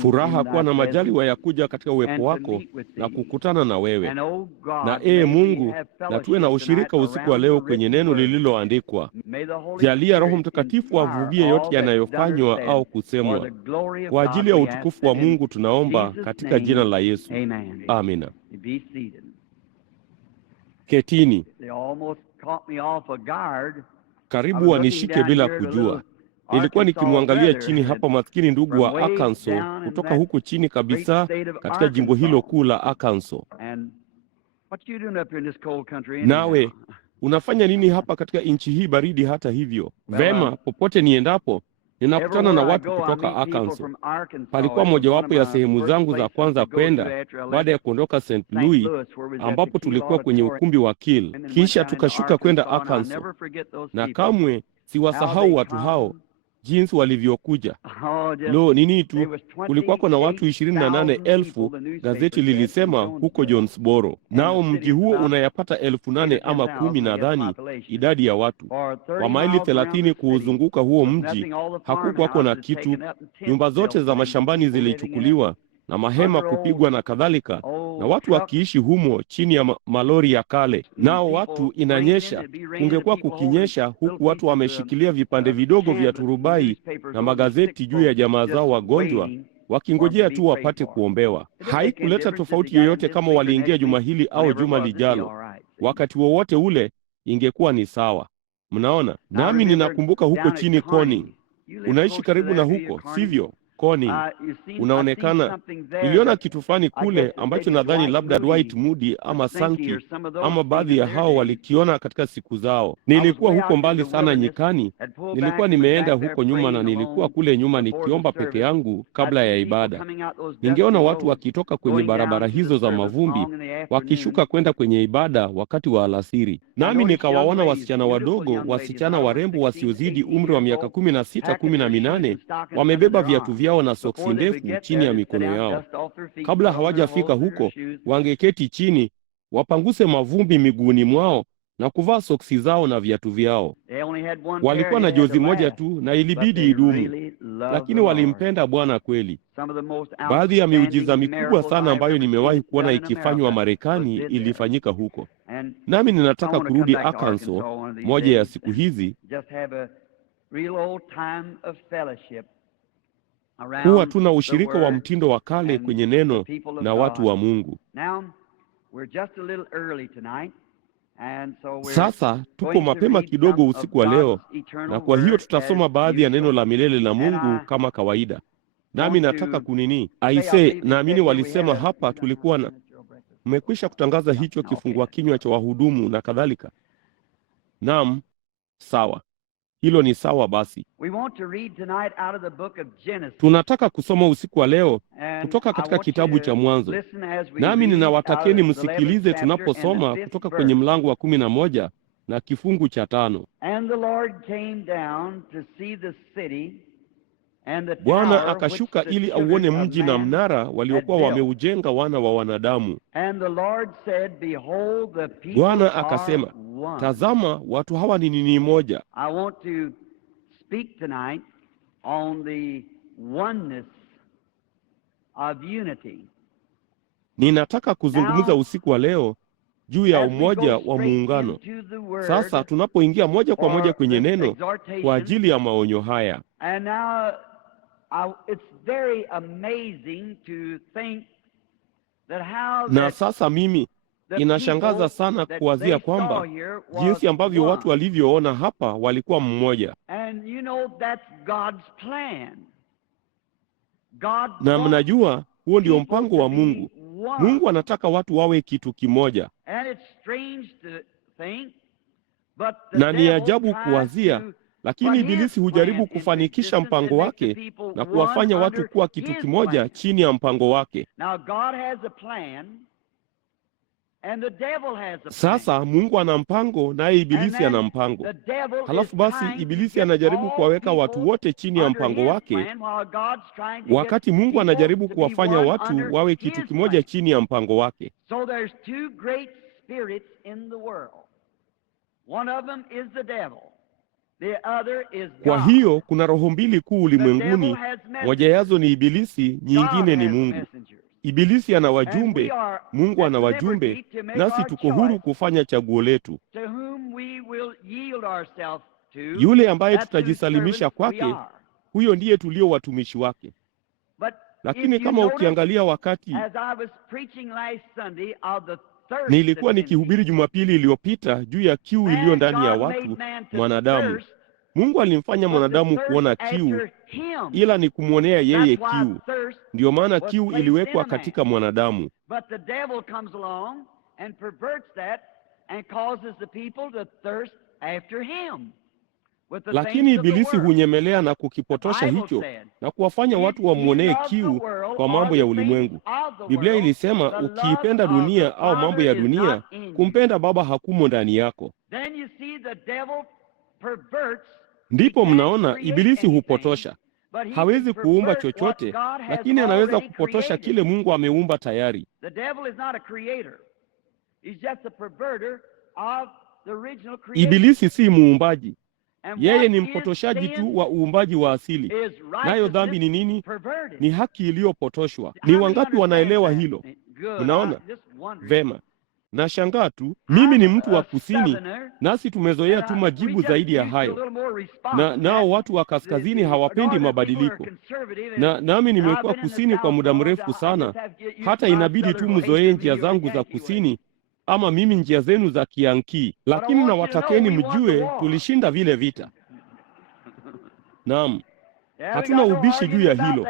Furaha kuwa na majaliwa ya kuja katika uwepo wako na kukutana na wewe. Na Mungu, na tuwe na ushirika usiku wa leo kwenye neno lililoandikwa. Jalia Roho Mtakatifu avuvie yote yanayofanywa au kusemwa. Kwa ajili ya utukufu wa Mungu tunaomba katika jina la Yesu. Amina. Ketini. Karibu wanishike bila kujua. Nilikuwa nikimwangalia chini hapa maskini ndugu wa Arkansas kutoka huko chini kabisa katika jimbo hilo kuu la Arkansas. Nawe unafanya nini hapa katika nchi hii baridi hata hivyo? Vema, popote niendapo ninakutana na watu kutoka Arkansas. Palikuwa mojawapo ya sehemu zangu za kwanza kwenda baada ya kuondoka St. Louis, ambapo tulikuwa kwenye ukumbi wa Kiel, kisha tukashuka kwenda Arkansas. Na kamwe siwasahau watu hao, jinsi walivyokuja. Lo, nini tu, kulikuwako na watu 28,000, gazeti lilisema, huko Jonesboro. Nao mji huo unayapata 8,000 ama 10 nadhani idadi ya watu. Kwa maili 30 kuuzunguka huo mji hakukuwako na kitu. Nyumba zote za mashambani zilichukuliwa na mahema kupigwa na kadhalika, na watu wakiishi humo chini ya malori ya kale. Nao watu, inanyesha, kungekuwa kukinyesha, huku watu wameshikilia vipande vidogo vya turubai na magazeti juu ya jamaa zao wagonjwa, wakingojea tu wapate kuombewa. Haikuleta tofauti yoyote kama waliingia juma hili au juma lijalo. Wakati wowote ule ingekuwa ni sawa. Mnaona? Nami ninakumbuka huko chini Corning. Unaishi karibu na huko, sivyo? Corning. Unaonekana, niliona kitu fulani kule ambacho nadhani labda Dwight Moody ama Sankey ama baadhi ya hao walikiona katika siku zao. Nilikuwa huko mbali sana nyikani, nilikuwa nimeenda huko nyuma, na nilikuwa kule nyuma nikiomba peke yangu kabla ya ibada. Ningeona watu wakitoka kwenye barabara hizo za mavumbi wakishuka kwenda kwenye ibada wakati wa alasiri. Nami nikawaona wasichana wadogo, wasichana warembo wasiozidi umri wa miaka 16, 18, wamebeba viatu vyao na soksi ndefu chini ya mikono yao. Kabla hawajafika huko, wangeketi chini, wapanguse mavumbi miguuni mwao na kuvaa soksi zao na viatu vyao. Walikuwa na jozi moja tu na ilibidi idumu, lakini walimpenda Bwana kweli. Baadhi ya miujiza mikubwa sana ambayo nimewahi kuona ikifanywa Marekani ilifanyika huko. Nami ninataka kurudi Arkansas moja ya siku hizi, kuwa tuna ushirika wa mtindo wa kale kwenye neno na watu wa Mungu. Sasa tuko mapema kidogo usiku wa leo, na kwa hiyo tutasoma baadhi ya neno la milele la Mungu kama kawaida. Nami nataka kunini, naamini walisema hapa tulikuwa na mmekwisha kutangaza hicho kifungua kinywa cha wahudumu na kadhalika. Naam, sawa. Hilo ni sawa basi. Tunataka kusoma usiku wa leo kutoka katika kitabu cha Mwanzo. Nami ninawatakeni msikilize tunaposoma kutoka kwenye mlango wa 11 na kifungu cha 5. Bwana akashuka ili auone mji na mnara waliokuwa wameujenga wana wa wanadamu. Bwana akasema, tazama, watu hawa ni nini moja. Ninataka kuzungumza usiku wa leo juu ya umoja wa muungano. Sasa tunapoingia moja kwa moja kwenye neno kwa ajili ya maonyo haya. Na sasa mimi inashangaza sana kuwazia kwamba jinsi ambavyo watu walivyoona hapa walikuwa mmoja. Na mnajua huo ndio mpango wa Mungu. Mungu anataka watu wawe kitu kimoja. Na ni ajabu kuwazia, lakini Ibilisi hujaribu kufanikisha mpango wake na kuwafanya watu kuwa kitu kimoja chini ya mpango wake. Sasa Mungu ana mpango, naye Ibilisi ana mpango. Halafu basi Ibilisi anajaribu kuwaweka watu wote chini ya mpango wake, wakati Mungu anajaribu kuwafanya watu wawe kitu kimoja chini ya mpango wake. Kwa hiyo kuna roho mbili kuu ulimwenguni, moja yazo ni Ibilisi, nyingine ni Mungu. Ibilisi ana wajumbe, Mungu ana wajumbe, nasi tuko huru kufanya chaguo letu. Yule ambaye tutajisalimisha kwake, huyo ndiye tulio watumishi wake. Lakini kama ukiangalia, wakati nilikuwa nikihubiri Jumapili iliyopita juu ya kiu iliyo ndani ya watu mwanadamu, Mungu alimfanya mwanadamu kuona kiu, ila ni kumwonea yeye kiu. Ndiyo maana kiu iliwekwa katika mwanadamu. Lakini Ibilisi hunyemelea na kukipotosha hicho na kuwafanya watu wamwonee kiu kwa mambo ya ulimwengu. Biblia ilisema, ukiipenda dunia au mambo ya dunia, kumpenda Baba hakumo ndani yako. Ndipo mnaona Ibilisi hupotosha. Hawezi kuumba chochote, lakini anaweza kupotosha kile Mungu ameumba tayari. Ibilisi si muumbaji. Yeye ni mpotoshaji tu wa uumbaji wa asili. Nayo dhambi ni nini? Ni haki iliyopotoshwa. Ni wangapi wanaelewa hilo? Mnaona vema. Nashangaa tu, mimi ni mtu wa kusini, nasi tumezoea tu majibu zaidi ya hayo, nao watu wa kaskazini hawapendi mabadiliko. Nami nimekuwa kusini kwa muda mrefu sana, hata inabidi tu mzoee njia zangu za kusini, ama mimi njia zenu za Kiyankii. Lakini nawatakeni mjue, tulishinda vile vita. Naam, hatuna ubishi juu ya hilo.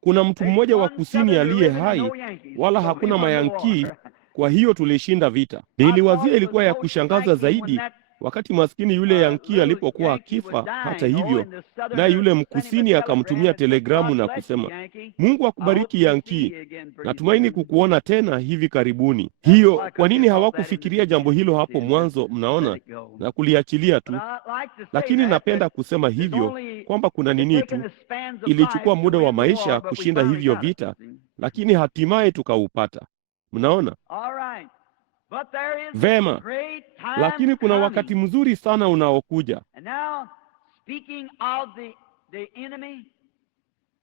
Kuna mtu mmoja wa kusini aliye hai, wala hakuna Mayankii. Kwa hiyo tulishinda vita. Niliwazia ilikuwa ya kushangaza zaidi wakati maskini yule Yankii alipokuwa akifa. Hata hivyo, naye yule mkusini akamtumia telegramu na kusema, Mungu akubariki Yankii, natumaini kukuona tena hivi karibuni. Hiyo, kwa nini hawakufikiria jambo hilo hapo mwanzo? Mnaona, na kuliachilia tu. Lakini napenda kusema hivyo kwamba kuna nini tu, ilichukua muda wa maisha kushinda hivyo vita, lakini hatimaye tukaupata. Mnaona vema, lakini kuna wakati mzuri sana unaokuja.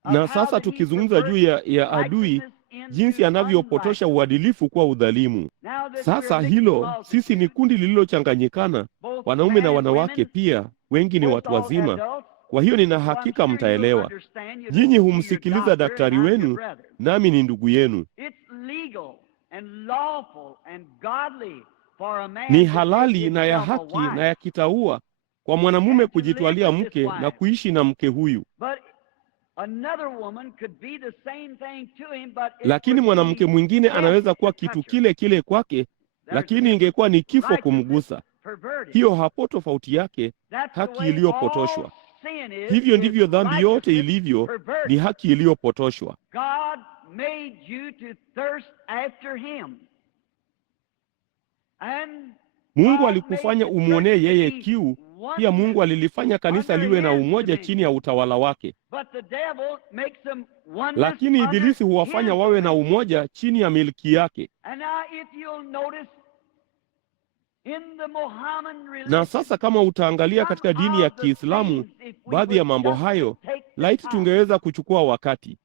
Na sasa tukizungumza juu ya adui, jinsi anavyopotosha uadilifu kuwa udhalimu. Sasa hilo, sisi ni kundi lililochanganyikana, wanaume na wanawake pia, wengi ni watu wazima. Kwa hiyo nina hakika mtaelewa. Nyinyi humsikiliza daktari wenu, nami ni ndugu yenu. Ni halali na ya haki na ya kitaua kwa mwanamume kujitwalia mke na kuishi na mke huyu. Lakini mwanamke mwingine anaweza kuwa kitu kile kile kwake, lakini ingekuwa ni kifo kumgusa. Hiyo hapo tofauti yake, haki iliyopotoshwa. Hivyo ndivyo dhambi yote ilivyo, ni haki iliyopotoshwa. Made you to thirst after him. Mungu alikufanya umwonee yeye kiu. Pia Mungu alilifanya kanisa liwe na umoja chini ya utawala wake. Lakini Ibilisi huwafanya wawe na umoja chini ya milki yake. Na sasa kama utaangalia katika dini ya Kiislamu, baadhi ya mambo hayo, laiti tungeweza kuchukua wakati.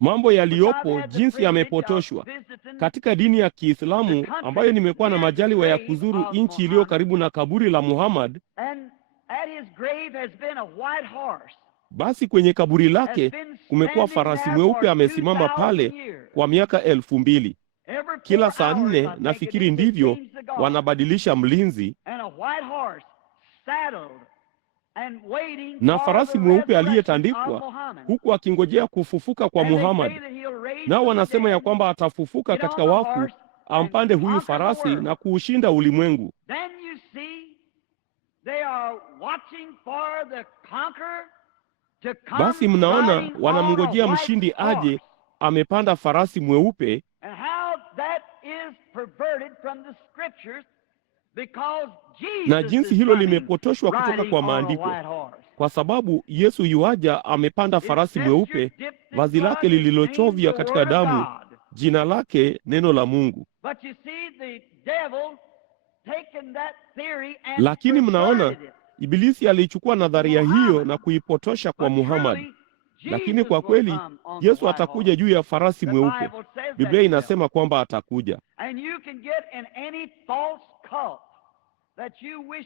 Mambo yaliyopo, jinsi yamepotoshwa katika dini ya Kiislamu, ambayo nimekuwa na majaliwa ya kuzuru nchi iliyo karibu na kaburi la Muhammad. Basi kwenye kaburi lake kumekuwa farasi mweupe amesimama pale kwa miaka 2000. Kila saa 4, nafikiri ndivyo, wanabadilisha mlinzi, na farasi mweupe aliyetandikwa huku akingojea kufufuka kwa Muhammad. Nao wanasema ya kwamba atafufuka katika wafu, ampande huyu farasi na kuushinda ulimwengu. Basi mnaona, wanamngojea mshindi aje amepanda farasi mweupe. Na jinsi hilo limepotoshwa kutoka kwa maandiko, kwa sababu Yesu yuaja amepanda farasi mweupe, vazi lake lililochovya katika damu, jina lake neno la Mungu. Lakini mnaona, Ibilisi alichukua nadharia hiyo na kuipotosha kwa Muhammad. Lakini kwa kweli Yesu atakuja juu ya farasi mweupe. Biblia inasema kwamba atakuja.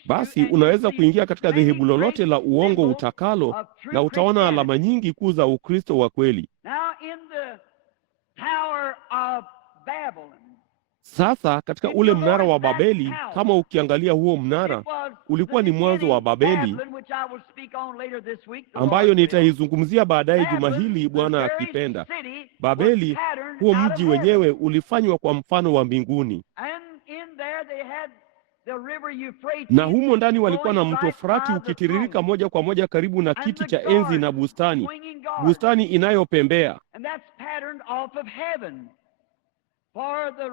Basi unaweza kuingia katika dhehebu lolote la uongo utakalo, na utaona alama nyingi kuu za Ukristo wa kweli. Sasa katika ule mnara wa Babeli, kama ukiangalia huo mnara, ulikuwa ni mwanzo wa Babeli, ambayo nitaizungumzia baadaye juma hili, Bwana akipenda. Babeli, huo mji wenyewe, ulifanywa kwa mfano wa mbinguni, na humo ndani walikuwa na mto Frati ukitiririka moja kwa moja karibu na kiti cha enzi na bustani inayopembea.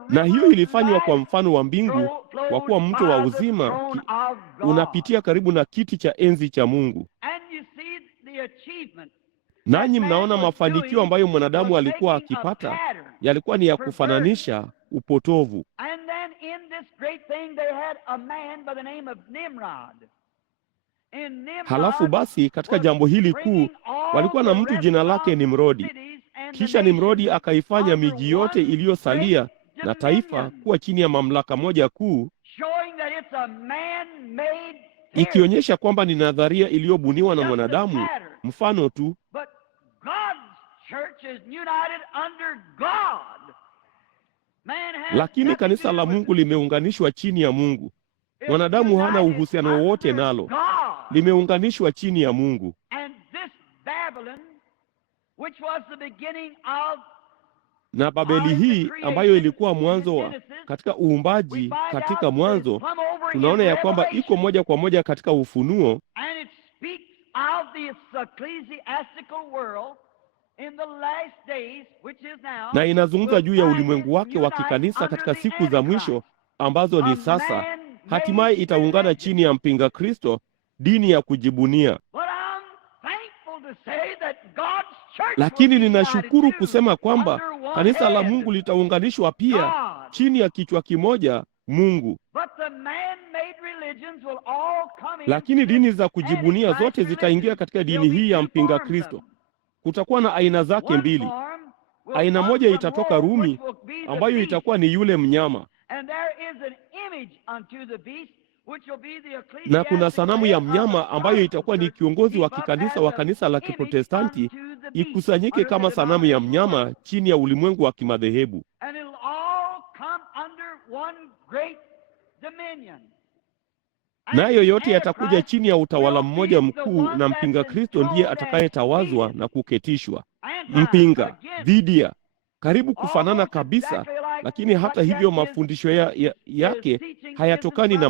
Na hiyo ilifanywa kwa mfano wa mbingu, kwa kuwa mto wa uzima unapitia karibu na kiti cha enzi cha Mungu. Nanyi mnaona mafanikio ambayo mwanadamu alikuwa akipata yalikuwa ni ya kufananisha upotovu. Halafu basi katika jambo hili kuu walikuwa na mtu jina lake Nimrodi. Kisha Nimrodi akaifanya miji yote iliyosalia na taifa kuwa chini ya mamlaka moja kuu, ikionyesha kwamba ni nadharia iliyobuniwa na mwanadamu, mfano tu. Lakini kanisa la Mungu limeunganishwa chini ya Mungu. Mwanadamu hana uhusiano wowote nalo, limeunganishwa chini ya Mungu. Na Babeli hii ambayo ilikuwa mwanzo wa katika uumbaji, katika Mwanzo, tunaona ya kwamba iko moja kwa moja katika Ufunuo, na inazungumza juu ya ulimwengu wake wa kikanisa katika siku za mwisho ambazo ni sasa. Hatimaye itaungana chini ya mpinga Kristo, dini ya kujibunia. Lakini ninashukuru kusema kwamba kanisa la Mungu litaunganishwa pia chini ya kichwa kimoja, Mungu. Lakini dini za kujibunia zote zitaingia katika dini hii ya mpinga Kristo. Kutakuwa na aina zake mbili. Aina moja itatoka Rumi, ambayo itakuwa ni yule mnyama, na kuna sanamu ya mnyama ambayo itakuwa ni kiongozi wa kikanisa wa kanisa la Kiprotestanti, ikusanyike kama sanamu ya mnyama chini ya ulimwengu wa kimadhehebu. Nayo yote yatakuja chini ya utawala mmoja mkuu, na mpinga Kristo ndiye atakayetawazwa na kuketishwa. Mpinga dhidi ya, karibu kufanana kabisa, lakini hata hivyo mafundisho yake hayatokani na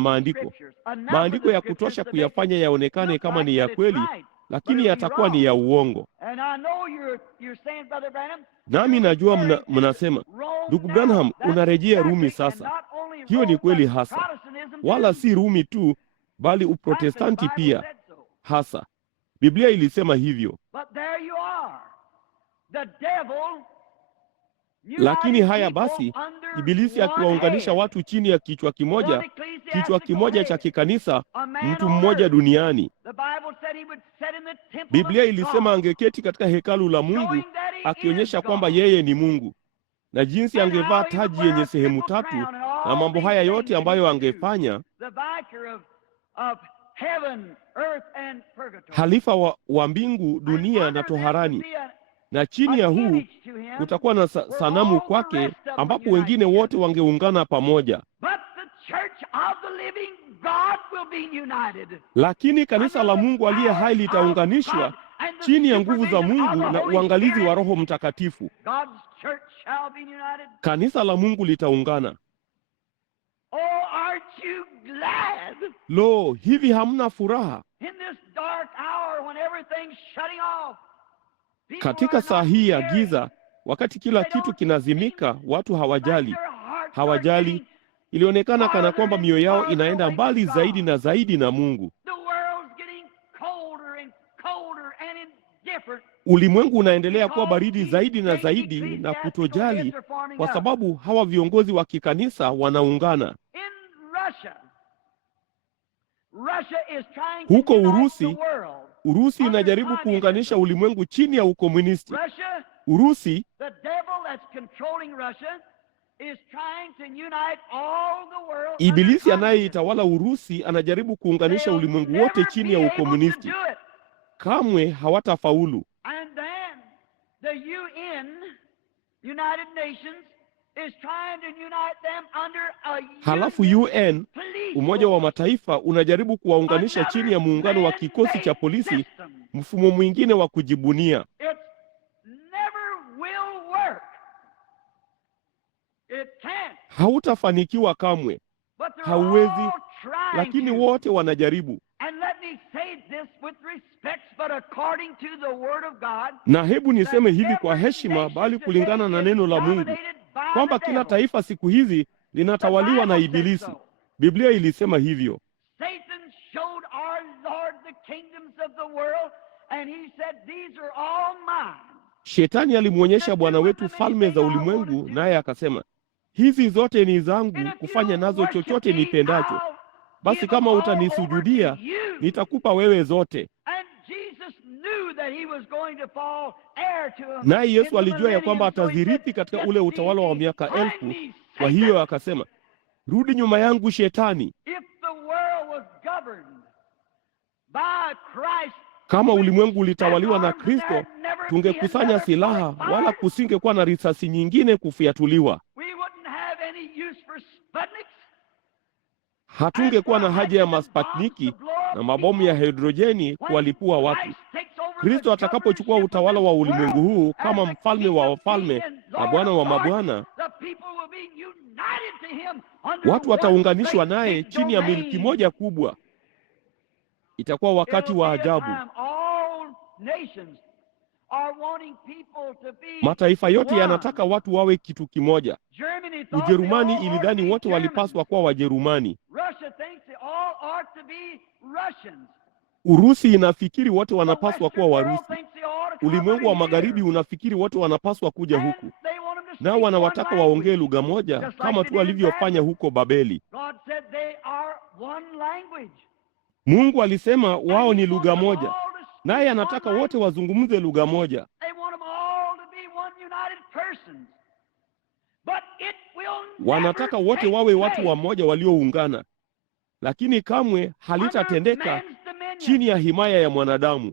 maandiko ya kutosha kuyafanya yaonekane kama ni ya kweli, lakini yatakuwa ni ya uongo. Nami najua mnasema, ndugu Branham, unarejea Rumi sasa. Hiyo ni kweli hasa, wala si Rumi tu, bali Uprotestanti pia hasa. Biblia ilisema hivyo. Lakini haya basi, Ibilisi akiwaunganisha watu chini ya kichwa kimoja cha kikanisa, mtu mmoja duniani. Biblia ilisema angeketi katika hekalu la Mungu, akionyesha kwamba yeye ni Mungu, na jinsi angevaa taji yenye sehemu tatu, na mambo haya yote ambayo angefanya, halifa wa mbingu, dunia na toharani. Na chini ya huu kutakuwa na sanamu kwake, ambapo wengine wote wangeungana pamoja. Lakini kanisa la Mungu aliye hai litaunganishwa chini ya nguvu za Mungu na uangalizi wa Roho Mtakatifu. Kanisa la Mungu litaungana. Lo, hivi hamna furaha katika saa hii ya giza, wakati kila kitu kinazimika? Watu hawajali. Ilionekana kana kwamba mioyo yao inaenda mbali zaidi na zaidi na Mungu. Ulimwengu unaendelea kuwa baridi zaidi na zaidi na kutojali, kwa sababu hawa viongozi wa kikanisa wanaungana. Huko Urusi inajaribu kuunganisha ulimwengu chini ya ukomunisti. Urusi, Ibilisi anayeitawala Urusi anajaribu kuunganisha ulimwengu wote chini ya ukomunisti. Kamwe hawatafaulu. Halafu UN, Umoja wa Mataifa, unajaribu kuwaunganisha chini ya muungano wa kikosi cha polisi, mfumo mwingine wa kujibunia. Hautafanikiwa kamwe, hauwezi, lakini wote wanajaribu. Na hebu niseme hivi kwa heshima, bali kulingana na neno la Mungu, kwamba kila taifa siku hizi linatawaliwa na Ibilisi. Biblia ilisema hivyo. Shetani alimwonyesha Bwana wetu falme za ulimwengu, naye akasema, hizi zote ni zangu, kufanya nazo chochote nipendacho. Basi kama utanisujudia, nitakupa wewe zote. Naye Yesu alijua ya kwamba atazirithi katika ule utawala wa miaka 1000. Kwa hiyo akasema, rudi nyuma yangu Shetani. Kama ulimwengu ulitawaliwa na Kristo, tungekusanya silaha, wala kusingekuwa na risasi nyingine kufiatuliwa. Hatungekuwa na haja ya maspatniki na mabomu ya hidrojeni kuwalipua watu. Kristo atakapochukua utawala wa ulimwengu huu kama mfalme wa wafalme na Bwana wa mabwana, watu wataunganishwa naye chini ya milki moja kubwa. Itakuwa wakati wa ajabu. Mataifa yote yanataka watu wawe kitu kimoja. Ujerumani ilidhani wote walipaswa kuwa Wajerumani. Urusi inafikiri wote wanapaswa kuwa Warusi. Ulimwengu wa magharibi unafikiri wote wanapaswa kuja huku, nao wanawataka waongee lugha moja kama tu walivyofanya huko Babeli. Mungu alisema wao ni lugha moja, naye anataka wote wazungumze lugha moja. Wanataka wote wawe watu wamoja walioungana, lakini kamwe halitatendeka chini ya himaya ya mwanadamu.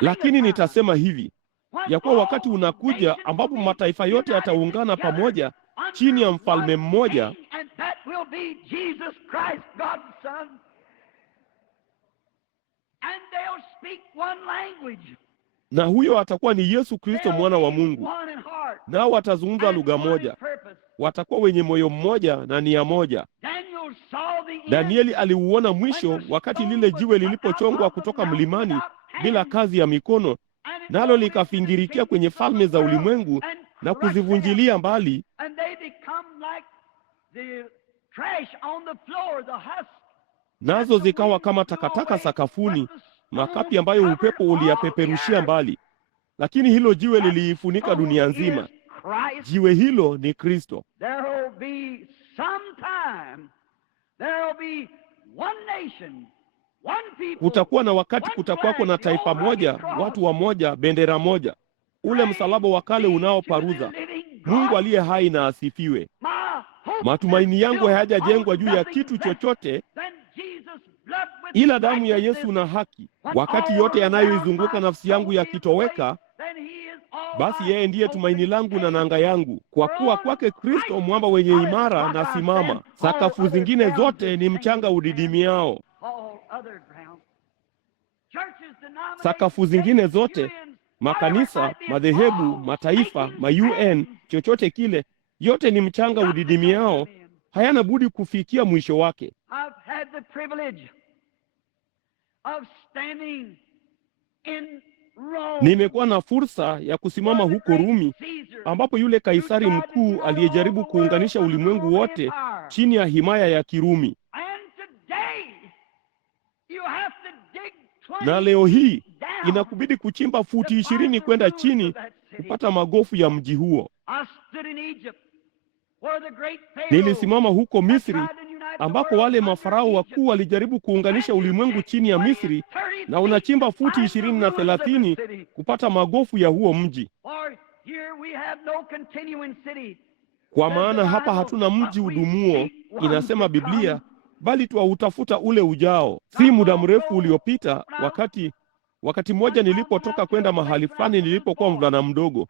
Lakini nitasema hivi, ya kuwa wakati unakuja ambapo mataifa yote yataungana pamoja chini ya mfalme mmoja, na huyo atakuwa ni Yesu Kristo mwana wa Mungu. Nao watazungumza lugha moja, watakuwa wenye moyo mmoja na nia moja. Danieli aliuona mwisho wakati lile jiwe lilipochongwa kutoka mlimani bila kazi ya mikono, nalo likafingirikia kwenye falme za ulimwengu na kuzivunjilia mbali, nazo zikawa kama takataka sakafuni, makapi ambayo upepo uliyapeperushia mbali. Lakini hilo jiwe liliifunika dunia nzima. Jiwe hilo ni Kristo. Kutakuwa na wakati, kutakuwako na taifa moja, watu wa moja, bendera moja, ule msalaba wa kale unaoparuza. Mungu aliye hai na asifiwe. Matumaini yangu hayajajengwa juu ya kitu chochote ila damu ya Yesu na haki. Wakati yote yanayoizunguka nafsi yangu yakitoweka, basi yeye ndiye tumaini langu na nanga yangu. Kwa kuwa kwake Kristo mwamba wenye imara na simama. Sakafu zingine zote ni mchanga udidimiao. Sakafu zingine zote, makanisa, madhehebu, mataifa, ma-UN, chochote kile, yote ni mchanga udidimiao, hayana budi kufikia mwisho wake. Nimekuwa na fursa ya kusimama huko Rumi, ambapo yule Kaisari mkuu aliyejaribu kuunganisha ulimwengu wote chini ya himaya ya Kirumi. na leo hii inakubidi kuchimba futi 20 kwenda chini kupata magofu ya mji huo. Nilisimama huko Misri ambako wale mafarao wakuu walijaribu kuunganisha ulimwengu chini ya Misri, na unachimba futi 20 na 30 kupata magofu ya huo mji. Kwa maana hapa hatuna mji udumuo, inasema Biblia, bali twautafuta ule ujao. Si muda mrefu uliopita, wakati mmoja nilipotoka kwenda mahali fulani nilipokuwa mvulana mdogo,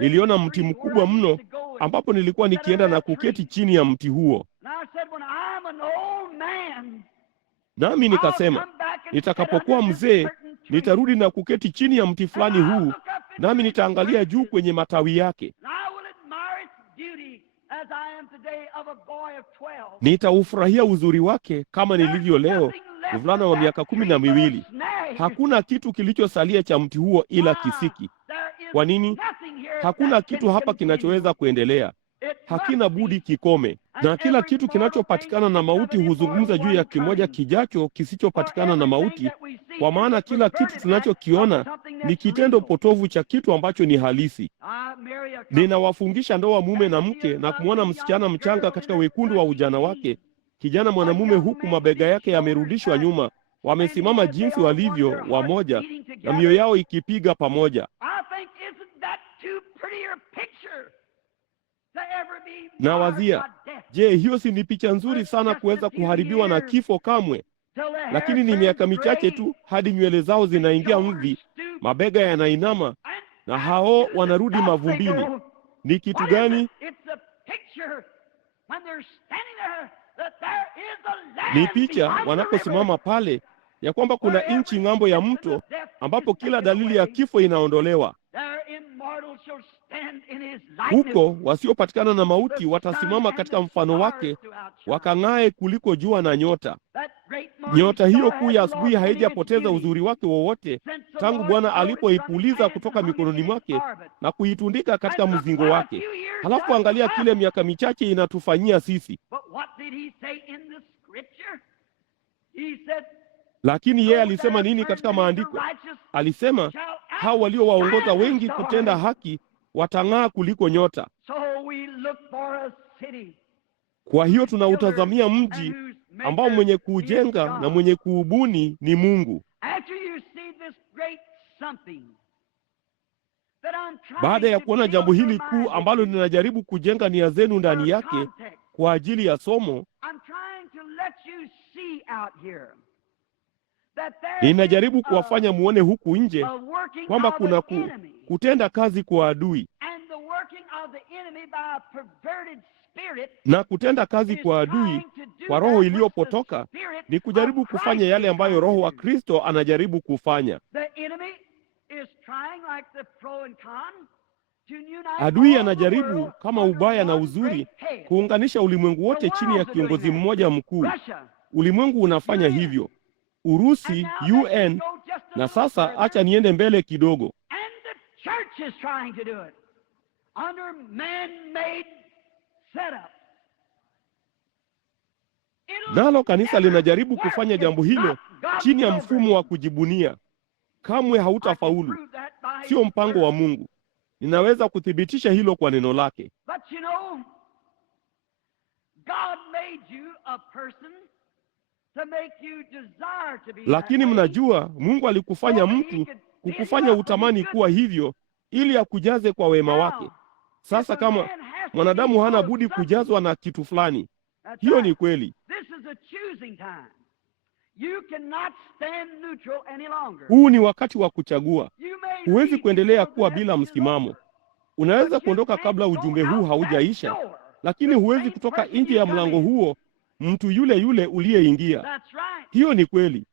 niliona mti mkubwa mno ambapo nilikuwa nikienda na kuketi chini ya mti huo. Nami nikasema, nitakapokuwa mzee nitarudi na kuketi chini ya mti fulani huu, nami nitaangalia juu kwenye matawi yake. Nitaufurahia uzuri wake kama nilivyo leo, mvulana wa miaka 12. Hakuna kitu kilichosalia cha mti huo ila kisiki. Kwa nini? Hakuna kitu hapa kinachoweza kuendelea. Hakina budi kikome. Na kila kitu kinachopatikana na mauti huzungumza juu ya kimoja kijacho kisichopatikana na mauti, kwa maana kila kitu tunachokiona ni kitendo potovu cha kitu ambacho ni halisi. Ninawafungisha ndoa mume na mke na kumwona msichana mchanga katika wekundu wa ujana wake, kijana mwanamume, huku mabega yake yamerudishwa nyuma, wamesimama jinsi walivyo wamoja, na mioyo yao ikipiga pamoja. Na wazia, je, hiyo si ni picha nzuri sana kuweza kuharibiwa na kifo kamwe? Lakini ni miaka michache tu hadi nywele zao zinaingia mvi, mabega yanainama, na hao wanarudi mavumbini. Ni kitu gani? Ni picha wanaposimama pale ya kwamba kuna nchi ng'ambo ya mto ambapo kila dalili ya kifo inaondolewa. Huko wasiopatikana na mauti watasimama katika mfano wake, wakang'ae kuliko jua na nyota. Nyota hiyo kuu ya asubuhi haijapoteza uzuri wake wowote tangu Bwana alipoipuliza kutoka mikononi mwake na kuitundika katika mzingo wake. Halafu angalia kile miaka michache inatufanyia sisi. Lakini yeye alisema nini katika maandiko? Alisema hao waliowaongoza wengi kutenda haki watang'aa kuliko nyota. Kwa hiyo tunautazamia mji ambao mwenye kuujenga na mwenye kuubuni ni Mungu. Baada ya kuona jambo hili kuu ambalo ninajaribu kujenga nia zenu ndani yake kwa ajili ya somo, ninajaribu kuwafanya muone huku nje kwamba kuna kutenda kazi kwa adui, na kutenda kazi kwa adui kwa roho iliyopotoka ni kujaribu kufanya yale ambayo Roho wa Kristo anajaribu kufanya. Adui anajaribu kama ubaya na uzuri kuunganisha ulimwengu wote chini ya kiongozi mmoja mkuu. Ulimwengu unafanya hivyo, Urusi, UN, na sasa acha niende mbele kidogo. Nalo kanisa linajaribu kufanya jambo hilo chini ya mfumo wa kujibunia. Kamwe hautafaulu. Sio mpango wa Mungu. Ninaweza kuthibitisha hilo kwa neno lake. Lakini mnajua, Mungu alikufanya mtu kukufanya utamani kuwa hivyo ili akujaze kwa wema wake. Sasa kama mwanadamu hana budi kujazwa na kitu fulani, hiyo ni kweli. Huu ni wakati wa kuchagua. Huwezi kuendelea kuwa bila msimamo. Unaweza kuondoka kabla ujumbe huu haujaisha, lakini huwezi kutoka nje ya mlango huo mtu yule yule uliyeingia. Hiyo ni kweli.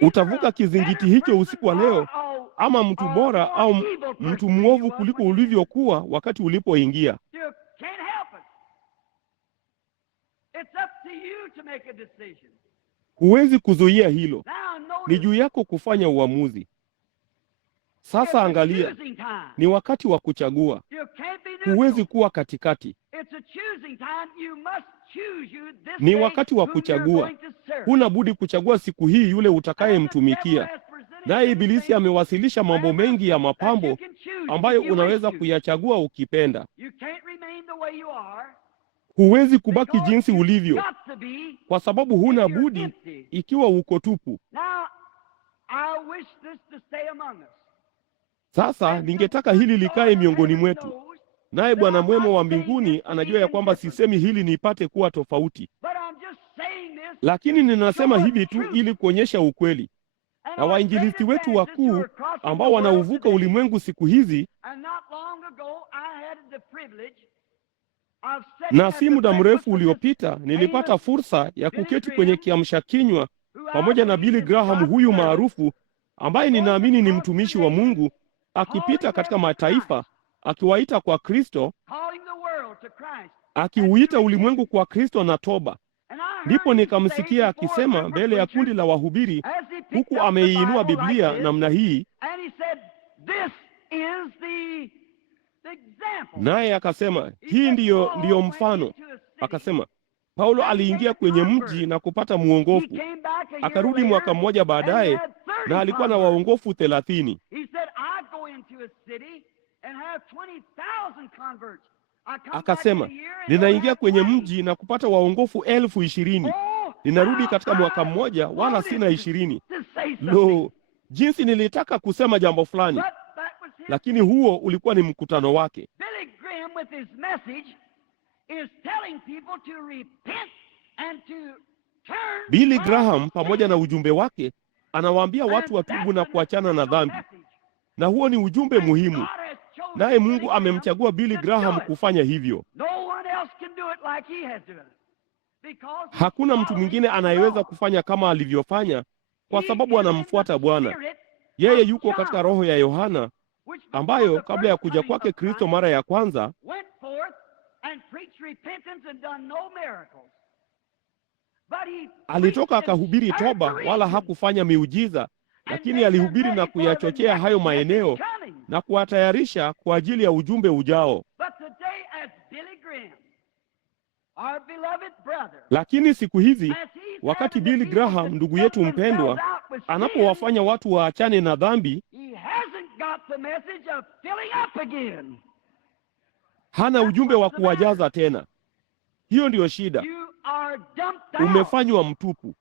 Utavuka kizingiti hicho usiku wa leo, ama mtu bora au mtu mwovu kuliko ulivyokuwa wakati ulipoingia. Huwezi kuzuia hilo. Ni juu yako kufanya uamuzi. Sasa angalia, ni wakati wa kuchagua. Huwezi kuwa katikati. Ni wakati wa kuchagua. Huna budi kuchagua siku hii yule utakayemtumikia. Naye Ibilisi amewasilisha mambo mengi ya mapambo ambayo unaweza kuyachagua ukipenda. Huwezi kubaki jinsi ulivyo, kwa sababu huna budi ikiwa uko tupu. Sasa ningetaka hili likae miongoni mwetu. Naye Bwana mwema wa mbinguni anajua ya kwamba sisemi hili nipate kuwa tofauti, lakini ninasema hivi tu ili kuonyesha ukweli. Na wainjilisti wetu wakuu ambao wanauvuka ulimwengu siku hizi, na si muda mrefu uliopita nilipata fursa ya kuketi kwenye kiamsha kinywa pamoja na Billy Graham, huyu maarufu ambaye ninaamini ni mtumishi wa Mungu, akipita katika mataifa akiwaita kwa Kristo, akiuita ulimwengu kwa Kristo na toba. Ndipo nikamsikia akisema mbele ya kundi la wahubiri, huku ameiinua Biblia namna hii, naye akasema, hii ndiyo mfano. Akasema Paulo aliingia kwenye mji na kupata muongofu, akarudi mwaka mmoja baadaye na alikuwa na waongofu 30. Akasema, ninaingia kwenye mji na kupata waongofu 20,000. Ninarudi katika mwaka mmoja wala sina 20. Lo, jinsi nilitaka kusema jambo fulani, lakini huo ulikuwa ni mkutano wake. Billy Graham pamoja na ujumbe wake anawaambia watu watubu na kuachana na dhambi, na huo ni ujumbe muhimu. Naye Mungu amemchagua Billy Graham kufanya hivyo. Hakuna mtu mwingine anayeweza kufanya kama alivyofanya, kwa sababu anamfuata Bwana. Yeye yuko katika roho ya Yohana, ambayo kabla ya kuja kwake Kristo mara ya kwanza alitoka akahubiri toba, wala hakufanya miujiza, lakini alihubiri na kuyachochea hayo maeneo na kuwatayarisha kwa ajili ya ujumbe ujao. Lakini siku hizi, wakati Billy Graham ndugu yetu mpendwa anapowafanya watu waachane na dhambi, hana ujumbe wa kuwajaza tena. Hiyo ndiyo shida. Umefanywa mtupu.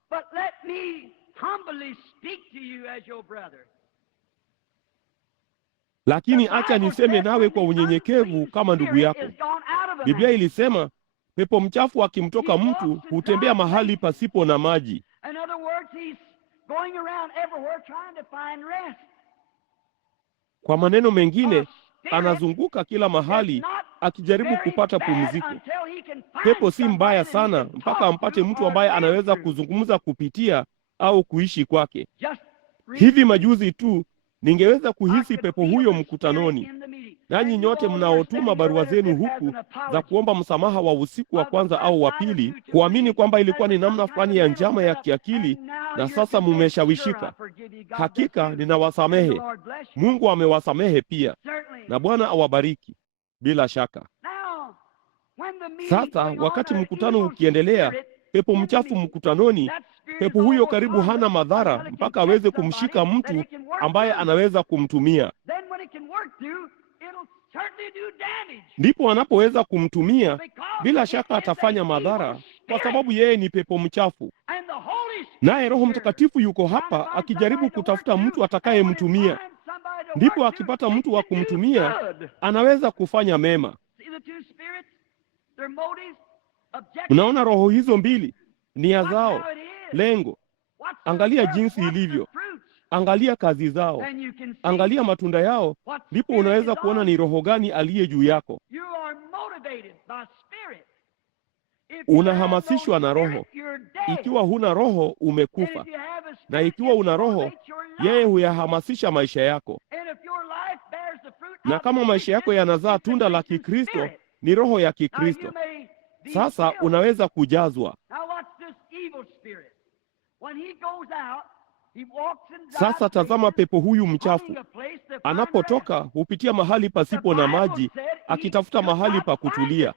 Lakini acha niseme nawe kwa unyenyekevu kama ndugu yako. Biblia ilisema pepo mchafu akimtoka mtu hutembea mahali pasipo na maji. Kwa maneno mengine, anazunguka kila mahali akijaribu kupata pumziko. Pepo si mbaya sana mpaka ampate mtu ambaye anaweza kuzungumza kupitia au kuishi kwake. Hivi majuzi tu ningeweza kuhisi pepo huyo mkutanoni. Nanyi nyote mnaotuma barua zenu huku za kuomba msamaha wa usiku wa kwanza au wa pili, kuamini kwamba ilikuwa ni namna fulani ya njama ya kiakili, na sasa mumeshawishika. Hakika ninawasamehe. Mungu amewasamehe pia, na Bwana awabariki bila shaka. Sasa wakati mkutano ukiendelea, pepo mchafu mkutanoni, pepo huyo karibu hana madhara mpaka aweze kumshika mtu ambaye anaweza kumtumia. Ndipo anapoweza kumtumia, bila shaka atafanya madhara, kwa sababu yeye ni pepo mchafu. Naye Roho Mtakatifu yuko hapa akijaribu kutafuta mtu atakayemtumia. Ndipo akipata mtu wa kumtumia, anaweza kufanya mema. Mnaona roho hizo mbili, nia zao, lengo. Angalia jinsi ilivyo. Angalia kazi zao. Angalia matunda yao, ndipo unaweza kuona ni roho gani aliye juu yako. Unahamasishwa na Roho. Ikiwa huna Roho, umekufa. Na ikiwa una Roho, yeye huyahamasisha maisha yako. Na kama maisha yako yanazaa tunda la Kikristo, ni roho ya Kikristo. Sasa unaweza kujazwa. Sasa tazama pepo huyu mchafu. Anapotoka hupitia mahali pasipo na maji, akitafuta mahali pa kutulia.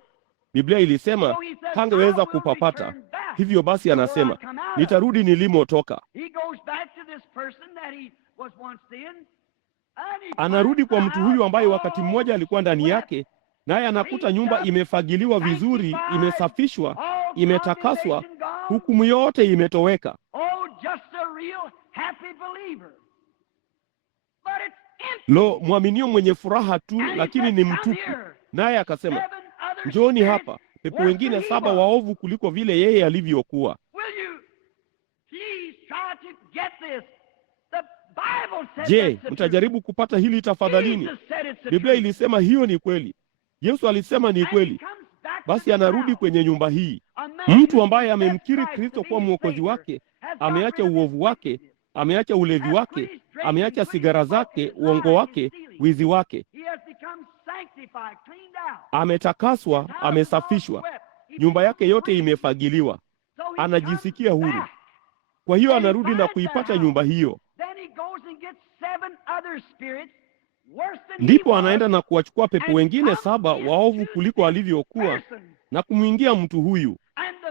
Biblia ilisema hangeweza kupapata. Hivyo basi anasema, nitarudi nilimotoka. Anarudi kwa mtu huyu ambaye wakati mmoja alikuwa ndani yake, naye anakuta nyumba imefagiliwa vizuri, imesafishwa, imetakaswa, hukumu yote imetoweka. Lo, mwaminio mwenye furaha tu, lakini ni mtupu. Naye akasema, njooni hapa, pepo wengine 7 waovu kuliko vile yeye alivyokuwa. Je, mtajaribu kupata hili tafadhalini? Biblia ilisema hiyo ni kweli. Yesu alisema ni kweli. Basi anarudi kwenye nyumba hii. Mtu ambaye amemkiri Kristo kuwa mwokozi wake, ameacha uovu wake, ameacha ulevi wake, ameacha sigara zake, uongo wake, wizi wake. Ametakaswa, amesafishwa. Nyumba yake yote imefagiliwa. Anajisikia huru. Kwa hiyo anarudi na kuipata nyumba hiyo. Ndipo anaenda na kuwachukua pepo wengine 7 waovu kuliko alivyokuwa na kumwingia mtu huyu.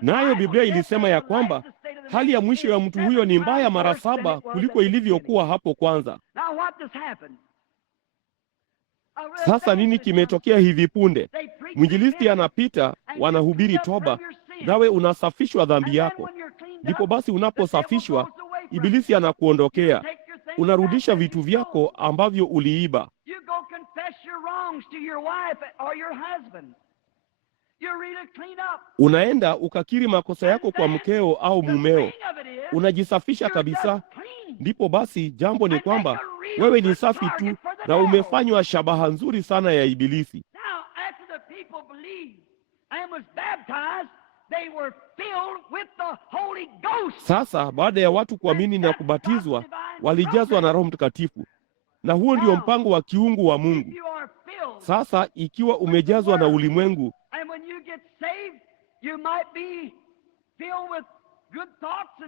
Nayo Biblia ilisema ya kwamba hali ya mwisho ya mtu huyo ni mbaya mara 7 kuliko ilivyokuwa hapo kwanza. Sasa nini kimetokea hivi punde? Mwinjilisti anapita, wanahubiri toba, nawe unasafishwa dhambi yako. Ndipo basi unaposafishwa, Ibilisi anakuondokea. Unarudisha vitu vyako ambavyo uliiba. Unaenda ukakiri makosa yako kwa mkeo au mumeo. Unajisafisha kabisa. Ndipo basi jambo ni kwamba wewe ni safi tu na umefanywa shabaha nzuri sana ya Ibilisi. Sasa baada ya watu kuamini na kubatizwa, walijazwa na Roho Mtakatifu. Na huo ndio mpango wa kiungu wa Mungu. Sasa ikiwa umejazwa na ulimwengu,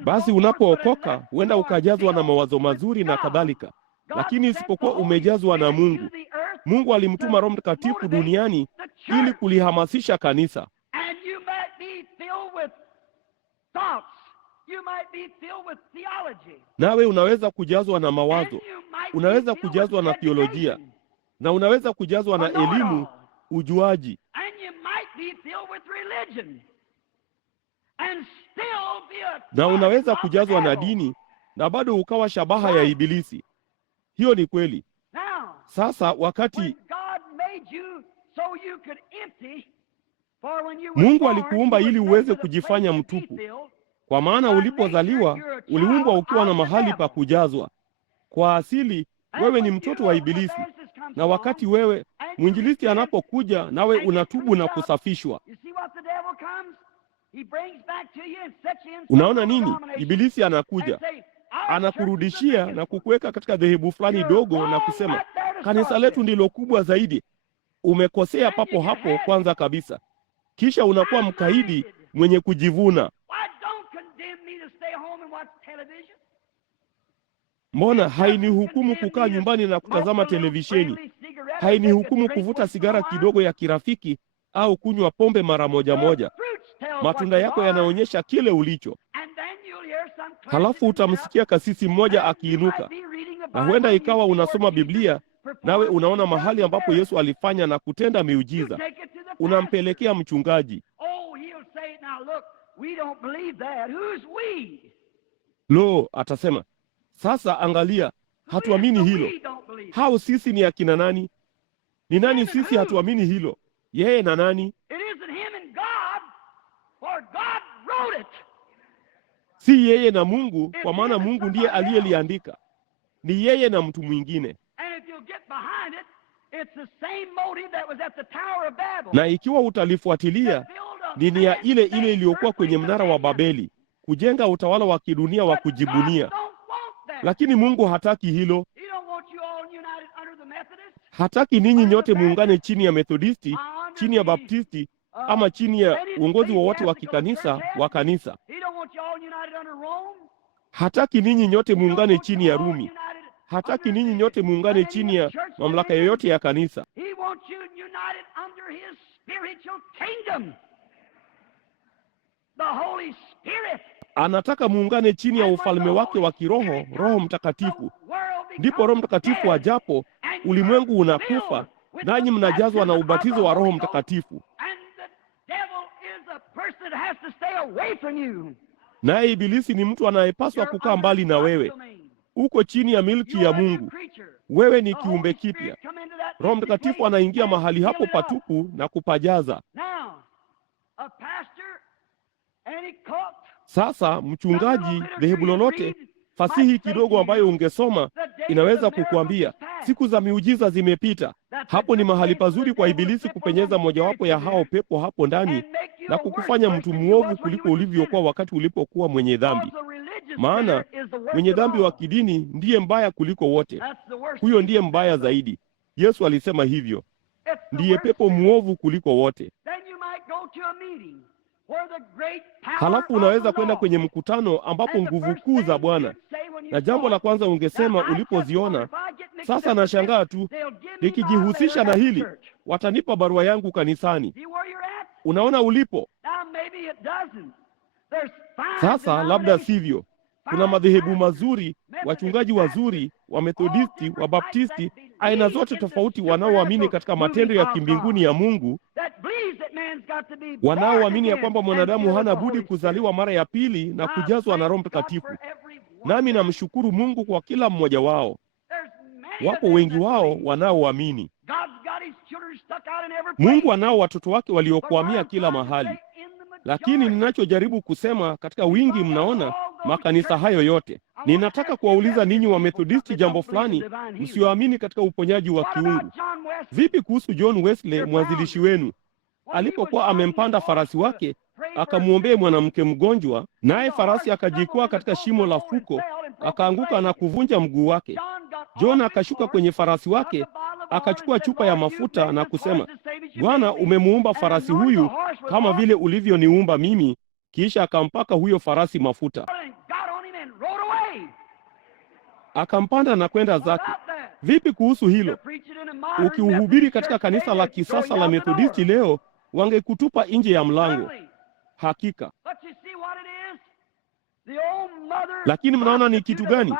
basi unapookoka huenda ukajazwa na mawazo mazuri na kadhalika. Lakini isipokuwa umejazwa na Mungu, Mungu alimtuma Roho Mtakatifu duniani ili kulihamasisha kanisa. Nawe unaweza kujazwa na mawazo, unaweza kujazwa na theolojia, na unaweza kujazwa na elimu, ujuaji, na unaweza kujazwa na dini na bado ukawa shabaha ya Ibilisi. Hiyo ni kweli. Sasa wakati Mungu alikuumba ili uweze kujifanya mtupu, kwa maana ulipozaliwa uliumbwa ukiwa na mahali pa kujazwa. Kwa asili wewe ni mtoto wa Ibilisi, na wakati wewe mwinjilisti anapokuja, nawe unatubu na kusafishwa. Unaona nini? Ibilisi anakuja, anakurudishia na kukuweka katika dhehebu fulani dogo na kusema, kanisa letu ndilo kubwa zaidi. Umekosea papo hapo kwanza kabisa. Kisha unakuwa mkaidi mwenye kujivuna. Mbona hainihukumu kukaa nyumbani na kutazama televisheni? Hainihukumu kuvuta sigara kidogo ya kirafiki au kunywa pombe mara moja. Matunda yako yanaonyesha kile ulicho. Halafu utamsikia kasisi mmoja akiinuka, na huenda ikawa unasoma Biblia, nawe unaona mahali ambapo Yesu alifanya na kutenda miujiza. Unampelekea mchungaji. Lo, atasema, sasa angalia, hatuamini hilo. Hao sisi ni akina nani? Ni nani sisi hatuamini hilo? Yeye na nani? Si yeye na Mungu, kwa maana Mungu ndiye aliyeliandika. Ni yeye na mtu mwingine. Na ikiwa utalifuatilia, ni nia ile ile iliyokuwa kwenye mnara wa Babeli, kujenga utawala wa kidunia wa kujibunia. Lakini Mungu hataki hilo. Hataki ninyi nyote muungane chini ya Methodisti, chini ya Baptisti, ama chini ya uongozi wowote wa kikanisa wa kanisa. Hataki ninyi nyote muungane chini ya Rumi. Hataki ninyi nyote muungane chini ya mamlaka yoyote ya kanisa. Anataka muungane chini ya ufalme wake wa kiroho, Roho Mtakatifu. Ndipo Roho Mtakatifu ajapo, ulimwengu unakufa, nanyi mnajazwa na ubatizo wa Roho Mtakatifu. Naye Ibilisi ni mtu anayepaswa kukaa mbali na wewe. Uko chini ya milki ya Mungu. Wewe ni kiumbe kipya. Roho Mtakatifu anaingia mahali hapo patupu na kupajaza. Sasa mchungaji, dhehebu lolote, fasihi kidogo ambayo ungesoma inaweza kukuambia siku za miujiza zimepita. Hapo ni mahali pazuri kwa Ibilisi kupenyeza mojawapo ya hao pepo hapo ndani na kukufanya mtu mwovu kuliko ulivyokuwa wakati ulipokuwa mwenye dhambi. Maana mwenye dhambi wa kidini ndiye mbaya kuliko wote. Huyo ndiye mbaya zaidi. Yesu alisema hivyo. Ndiye pepo mwovu kuliko wote. Halafu unaweza kwenda kwenye mkutano ambapo nguvu kuu za Bwana, na jambo la kwanza ungesema ulipoziona, sasa nashangaa tu, nikijihusisha na hili watanipa barua yangu kanisani. Unaona ulipo? Sasa labda sivyo. Kuna madhehebu mazuri, wachungaji wazuri, wa Methodisti, wa Baptisti, aina zote tofauti, wanaoamini katika matendo ya kimbinguni ya Mungu, wanaoamini ya kwamba mwanadamu hana budi kuzaliwa mara ya pili na kujazwa na Roho Mtakatifu. Nami namshukuru Mungu kwa kila mmoja wao. Wapo wengi wao wanaoamini. Mungu anao watoto wake waliokuamia kila mahali. Lakini ninachojaribu kusema, katika wingi mnaona makanisa hayo yote. Ninataka kuwauliza ninyi wa Methodisti jambo fulani, msioamini katika uponyaji wa kiungu. Vipi kuhusu John Wesley, mwanzilishi wenu? Alipokuwa amempanda farasi wake, akamwombea mwanamke mgonjwa, naye farasi akajikwaa katika shimo la fuko, akaanguka na kuvunja mguu wake. John akashuka kwenye farasi wake, akachukua chupa ya mafuta na kusema, Bwana, umemuumba farasi huyu kama vile ulivyoniumba mimi. Kisha akampaka huyo farasi mafuta, akampanda na kwenda zake. Vipi kuhusu hilo? Ukiuhubiri katika kanisa la kisasa la Methodisti leo, wangekutupa nje ya mlango. Hakika. Lakini mnaona ni kitu gani?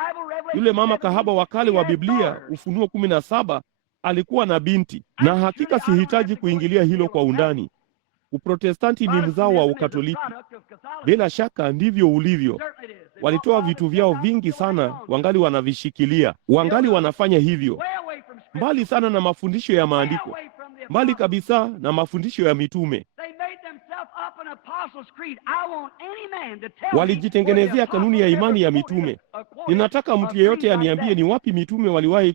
Yule mama kahaba wa kale wa Biblia, Ufunuo 17, alikuwa na binti. Na hakika sihitaji kuingilia hilo kwa undani. Uprotestanti ni mzao wa Ukatoliki. Bila shaka ndivyo ulivyo. Walitoa vitu vyao vingi sana, wangali wanavishikilia. Wangali wanafanya hivyo. Mbali sana na mafundisho ya maandiko. Mbali kabisa na mafundisho ya mitume. Walijitengenezea kanuni ya imani ya mitume. Ninataka mtu yeyote aniambie ni wapi mitume waliwahi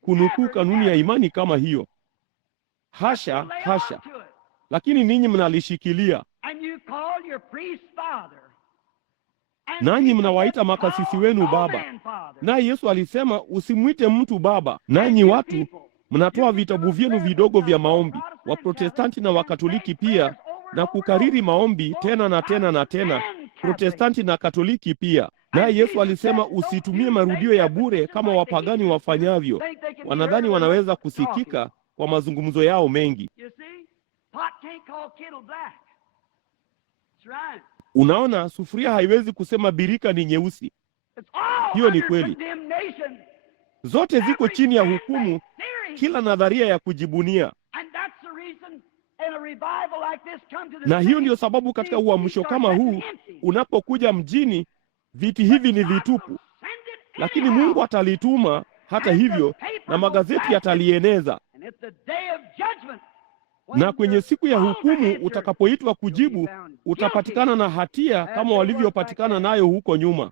kunukuu kanuni ya imani kama hiyo. Hasha, hasha. Lakini ninyi mnalishikilia. Nanyi mnawaita makasisi wenu baba. Naye Yesu alisema usimwite mtu baba. Nanyi watu mnatoa vitabu vyenu vidogo vya maombi, Waprotestanti na Wakatoliki pia, na kukariri maombi tena na tena na tena, Protestanti na Katoliki pia. Naye Yesu alisema usitumie marudio ya bure kama wapagani wafanyavyo. Wanadhani wanaweza kusikika kwa mazungumzo yao mengi. Unaona, sufuria haiwezi kusema birika ni nyeusi. Hiyo ni kweli. Zote ziko chini ya hukumu, kila nadharia ya kujibunia. Na hiyo ndiyo sababu katika uamsho kama huu, unapokuja mjini, viti hivi ni vitupu. Lakini Mungu atalituma hata hivyo, na magazeti yatalieneza. Na kwenye siku ya hukumu utakapoitwa kujibu, utapatikana na hatia kama walivyopatikana nayo huko nyuma.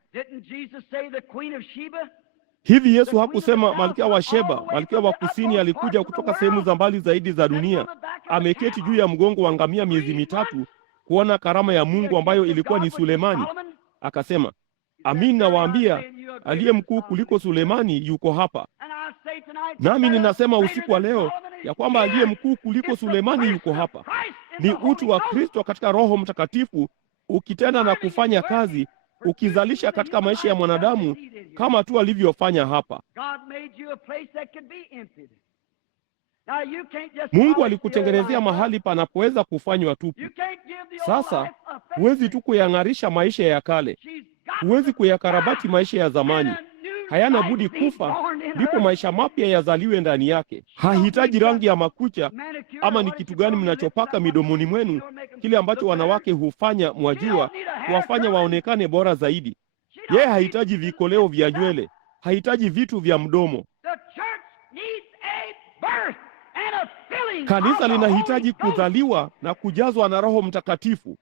Hivi Yesu hakusema malkia wa Sheba, malkia wa kusini, alikuja kutoka sehemu za mbali zaidi za dunia, ameketi juu ya mgongo wa ngamia miezi mitatu kuona karama ya Mungu ambayo ilikuwa ni Sulemani? Akasema, amin nawaambia, aliye mkuu kuliko Sulemani yuko hapa. Nami ninasema usiku wa leo ya kwamba aliye mkuu kuliko Sulemani yuko hapa. Ni utu wa Kristo katika Roho Mtakatifu ukitenda na kufanya kazi, ukizalisha katika maisha ya mwanadamu kama tu alivyofanya hapa. Mungu alikutengenezea mahali panapoweza kufanywa tupu. Sasa huwezi tu kuyang'arisha maisha ya kale, huwezi kuyakarabati maisha ya zamani. Hayana budi kufa, ndipo maisha mapya yazaliwe ndani yake. Hahitaji rangi ya makucha ama ni kitu gani mnachopaka midomoni mwenu, kile ambacho wanawake hufanya, mwajua, kuwafanya waonekane bora zaidi. Yeye hahitaji vikoleo vya nywele, hahitaji vitu vya mdomo. Kanisa linahitaji kuzaliwa na kujazwa na Roho Mtakatifu.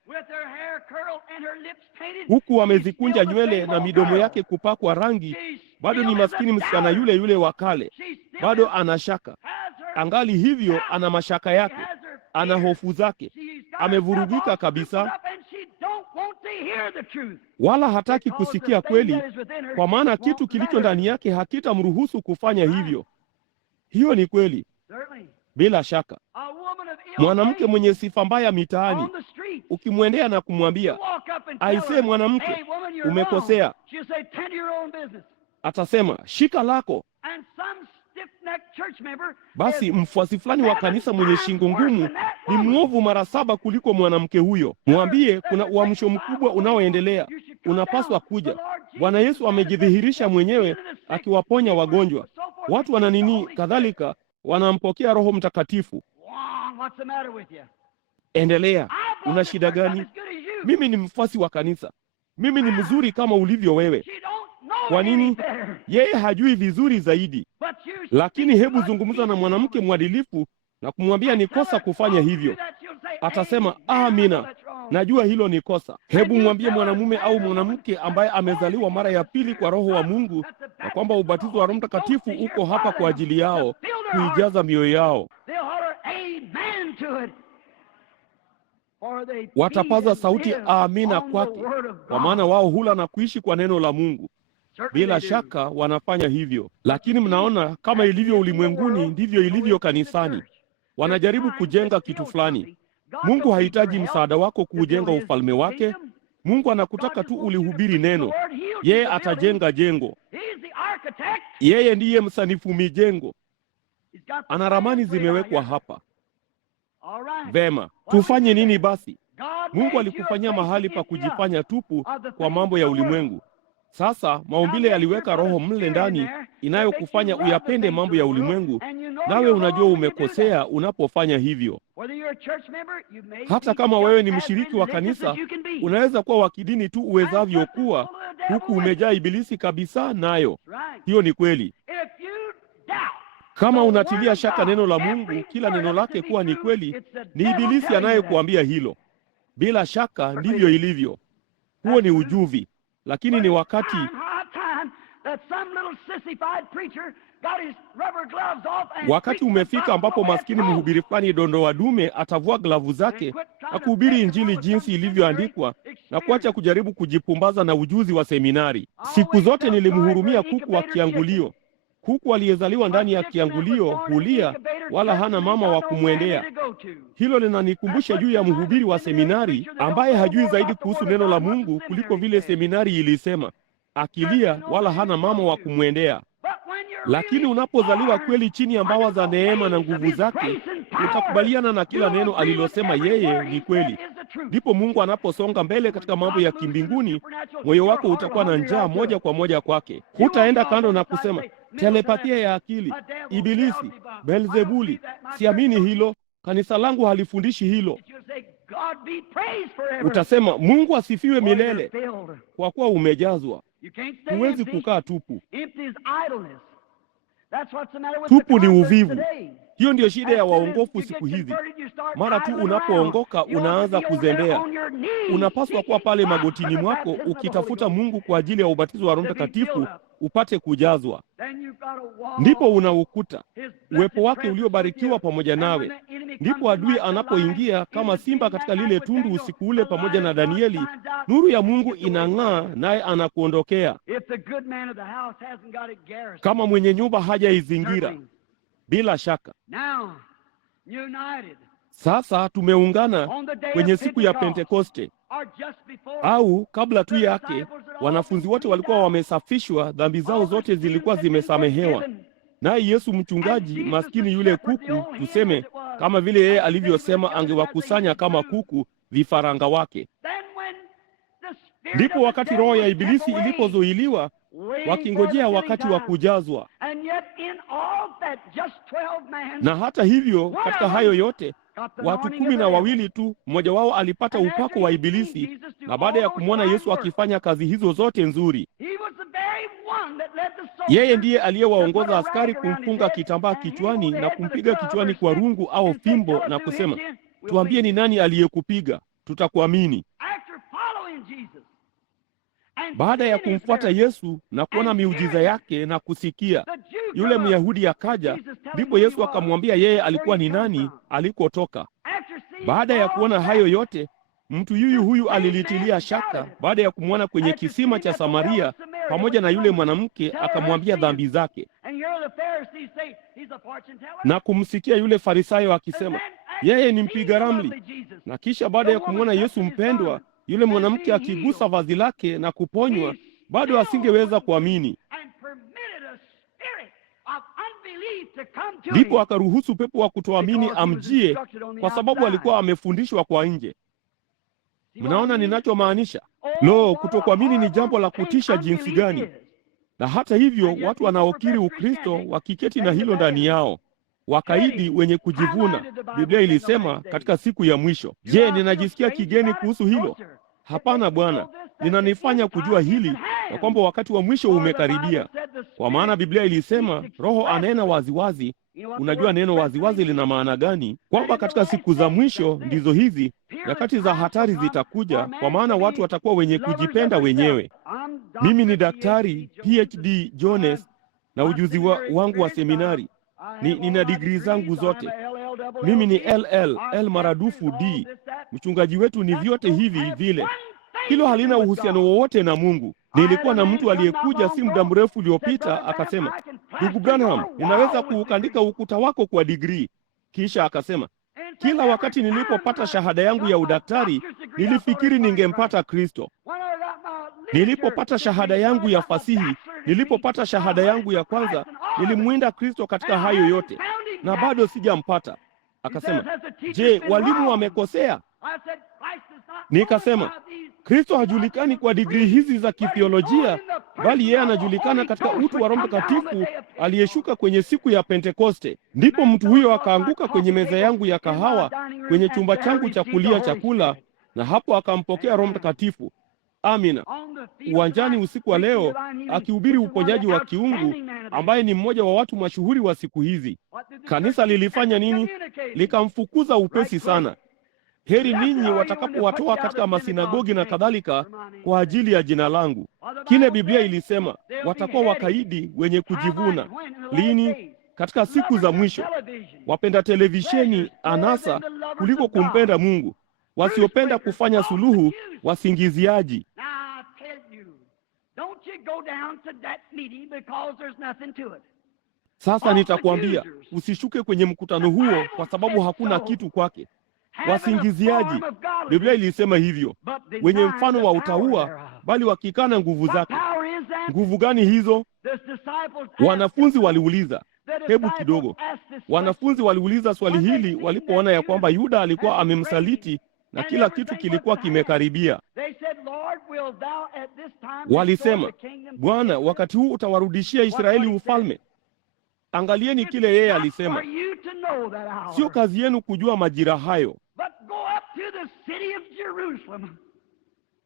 Huku wamezikunja nywele na midomo yake kupakwa rangi, bado ni maskini msichana yule yule wa kale. Bado ana shaka. Angali hivyo, ana mashaka yake, ana hofu zake, amevurugika kabisa, wala hataki kusikia kweli, kwa maana kitu kilicho ndani yake hakitamruhusu kufanya hivyo. Hiyo ni kweli. Bila shaka, mwanamke mwenye sifa mbaya mitaani, ukimwendea na kumwambia, aisee mwanamke, umekosea, atasema shika lako. Basi mfuasi fulani wa kanisa mwenye shingo ngumu ni mwovu mara 7 kuliko mwanamke huyo. Mwambie kuna uamsho mkubwa unaoendelea, unapaswa kuja. Bwana Yesu amejidhihirisha mwenyewe akiwaponya wagonjwa. Watu wana nini kadhalika, wanampokea Roho Mtakatifu. Endelea. Una shida gani? Mimi ni mfuasi wa kanisa. Mimi ni mzuri kama ulivyo wewe. Kwa nini? Yeye hajui vizuri zaidi. Lakini hebu zungumza na mwanamke mwadilifu na kumwambia ni kosa kufanya hivyo. Atasema, amina, najua hilo ni kosa. Hebu mwambie mwanamume au mwanamke ambaye amezaliwa mara ya pili kwa Roho wa Mungu na kwamba ubatizo wa Roho Mtakatifu uko hapa kwa ajili yao, kuijaza mioyo yao. Watapaza sauti amina kwake, kwa maana wao hula na kuishi kwa neno la Mungu. Bila shaka wanafanya hivyo. Lakini mnaona, kama ilivyo ulimwenguni ndivyo ilivyo kanisani. Wanajaribu kujenga kitu fulani. Mungu hahitaji msaada wako kuujenga ufalme wake. Mungu anakutaka tu ulihubiri neno. Yeye atajenga jengo. Yeye ndiye msanifu mijengo. Ana ramani zimewekwa hapa. Vema, tufanye nini basi? Mungu alikufanyia mahali pa kujifanya tupu kwa mambo ya ulimwengu. Sasa maumbile yaliweka roho mle ndani inayokufanya uyapende mambo ya ulimwengu, nawe unajua umekosea unapofanya hivyo. Hata kama wewe ni mshiriki wa kanisa, unaweza kuwa wa kidini tu uwezavyo kuwa, huku umejaa ibilisi kabisa nayo. Hiyo ni kweli. Kama unatilia shaka neno la Mungu, kila neno lake kuwa ni kweli, ni ibilisi anayekuambia hilo. Bila shaka ndivyo ilivyo. Huo ni ujuvi. Lakini ni wakati umefika ambapo maskini mhubiri fulani dondoa dume atavua glavu zake na kuhubiri Injili jinsi ilivyoandikwa na kuacha kujaribu kujipumbaza na ujuzi wa seminari. Siku zote nilimhurumia kuku wa kiangulio. Kuku aliyezaliwa ndani ya kiangulio hulia, wala hana mama wa kumwendea. Hilo linanikumbusha juu ya mhubiri wa seminari ambaye hajui zaidi kuhusu neno la Mungu kuliko vile seminari ilisema, akilia wala hana mama wa kumwendea. Lakini unapozaliwa kweli chini ya mbawa za neema na nguvu zake, utakubaliana na kila neno alilosema yeye ni kweli. Ndipo Mungu anaposonga mbele katika mambo ya kimbinguni, moyo wako utakuwa na njaa moja kwa moja kwake. Hutaenda kando na kusema telepathia ya akili, ibilisi, Beelzebuli, siamini hilo, kanisa langu halifundishi hilo. Utasema Mungu asifiwe milele, kwa kuwa umejazwa. Huwezi kukaa tupu. Tupu ni uvivu. Hiyo ndiyo shida ya waongofu siku hizi. Mara tu unapoongoka unaanza kuzembea. Unapaswa kuwa pale magotini mwako ukitafuta Mungu kwa ajili ya ubatizo wa Roho Mtakatifu upate kujazwa. Ndipo unaukuta uwepo wake uliobarikiwa pamoja nawe. Ndipo adui anapoingia kama simba katika lile tundu usiku ule pamoja na Danieli, nuru ya Mungu inang'aa naye anakuondokea. Kama mwenye nyumba hajaizingira, bila shaka. Sasa tumeungana kwenye siku ya Pentekoste, au kabla tu yake. Wanafunzi wote walikuwa wamesafishwa, dhambi zao zote zilikuwa zimesamehewa. Naye Yesu mchungaji maskini, yule kuku, tuseme kama vile yeye alivyosema angewakusanya kama kuku vifaranga wake. Ndipo wakati roho ya Ibilisi ilipozuiliwa, wakingojea wakati wa kujazwa. Na hata hivyo, katika hayo yote, watu 12 tu, mmoja wao alipata upako wa Ibilisi, na baada ya kumwona Yesu akifanya kazi hizo zote nzuri, yeye ndiye aliyewaongoza askari kumfunga kitambaa kichwani na kumpiga kichwani kwa rungu au fimbo na kusema, tuambie ni nani aliyekupiga, tutakuamini. Baada ya kumfuata Yesu na kuona miujiza yake na kusikia, yule Myahudi akaja, ndipo Yesu akamwambia yeye alikuwa ni nani, alikotoka. Baada ya kuona hayo yote, mtu huyu alilitilia shaka baada ya kumwona kwenye kisima cha Samaria pamoja na yule mwanamke, akamwambia dhambi zake, na kumsikia yule Farisayo akisema yeye ni mpiga ramli. Na kisha baada ya kumwona Yesu mpendwa, yule mwanamke akigusa vazi lake na kuponywa, bado asingeweza kuamini. Ndipo akaruhusu pepo wa kutoamini amjie, kwa sababu alikuwa amefundishwa kwa nje. Mnaona ninachomaanisha? Lo, kutokuamini ni jambo la kutisha jinsi gani! Na hata hivyo, watu wanaokiri Ukristo wakiketi na hilo ndani yao, wakaidi, wenye kujivuna. Biblia ilisema katika siku ya mwisho. Je, ninajisikia kigeni kuhusu hilo? Hapana, Bwana, linanifanya kujua hili na kwamba wakati wa mwisho umekaribia. Kwa maana Biblia ilisema Roho anena waziwazi. Unajua neno waziwazi lina maana gani? Kwamba katika siku za mwisho ndizo hizi, nyakati za hatari zitakuja, kwa maana watu watakuwa wenye kujipenda wenyewe. Mimi ni daktari PhD Jones, na ujuzi wangu wa seminari nina digrii zangu zote. Mimi ni LL maradufu D. Mchungaji wetu ni vyote hivi vile. Hilo halina uhusiano wowote na Mungu. Nilikuwa na mtu aliyekuja si muda mrefu uliopita akasema, ndugu Branham, ninaweza kuukandika ukuta wako kwa digrii. Kisha akasema, kila wakati nilipopata shahada yangu ya udaktari nilifikiri ningempata Kristo. Nilipopata shahada yangu ya fasihi, nilipopata shahada yangu ya kwanza, nilimwinda Kristo katika hayo yote na bado sijampata. Akasema, je, walimu wamekosea? Nikasema, Kristo hajulikani kwa digrii hizi za kithiolojia, bali yeye anajulikana katika utu wa Roho Mtakatifu aliyeshuka kwenye siku ya Pentekoste. Ndipo mtu huyo akaanguka kwenye meza yangu ya kahawa kwenye chumba changu cha kulia chakula, na hapo akampokea Roho Mtakatifu. Amina. Uwanjani usiku wa leo akihubiri uponyaji wa kiungu, ambaye ni mmoja wa watu mashuhuri wa siku hizi. Kanisa lilifanya nini? Likamfukuza upesi sana. Heri ninyi watakapowatoa katika masinagogi na kadhalika kwa ajili ya jina langu. Kile Biblia ilisema, watakuwa wakaidi, wenye kujivuna. Lini? Katika siku za mwisho. Wapenda televisheni, anasa kuliko kumpenda Mungu, wasiopenda kufanya suluhu, wasingiziaji. Sasa nitakwambia, usishuke kwenye mkutano huo kwa sababu hakuna kitu kwake. Wasingiziaji. Biblia ilisema hivyo, wenye mfano wa utauwa, bali wakikana nguvu zake. Nguvu gani hizo? Wanafunzi waliuliza. Hebu kidogo. Wanafunzi waliuliza swali hili walipoona ya kwamba Yuda alikuwa amemsaliti na kila kitu kilikuwa kimekaribia. Walisema, Bwana, wakati huu utawarudishia Israeli ufalme? Angalieni kile yeye alisema. Sio kazi yenu kujua majira hayo,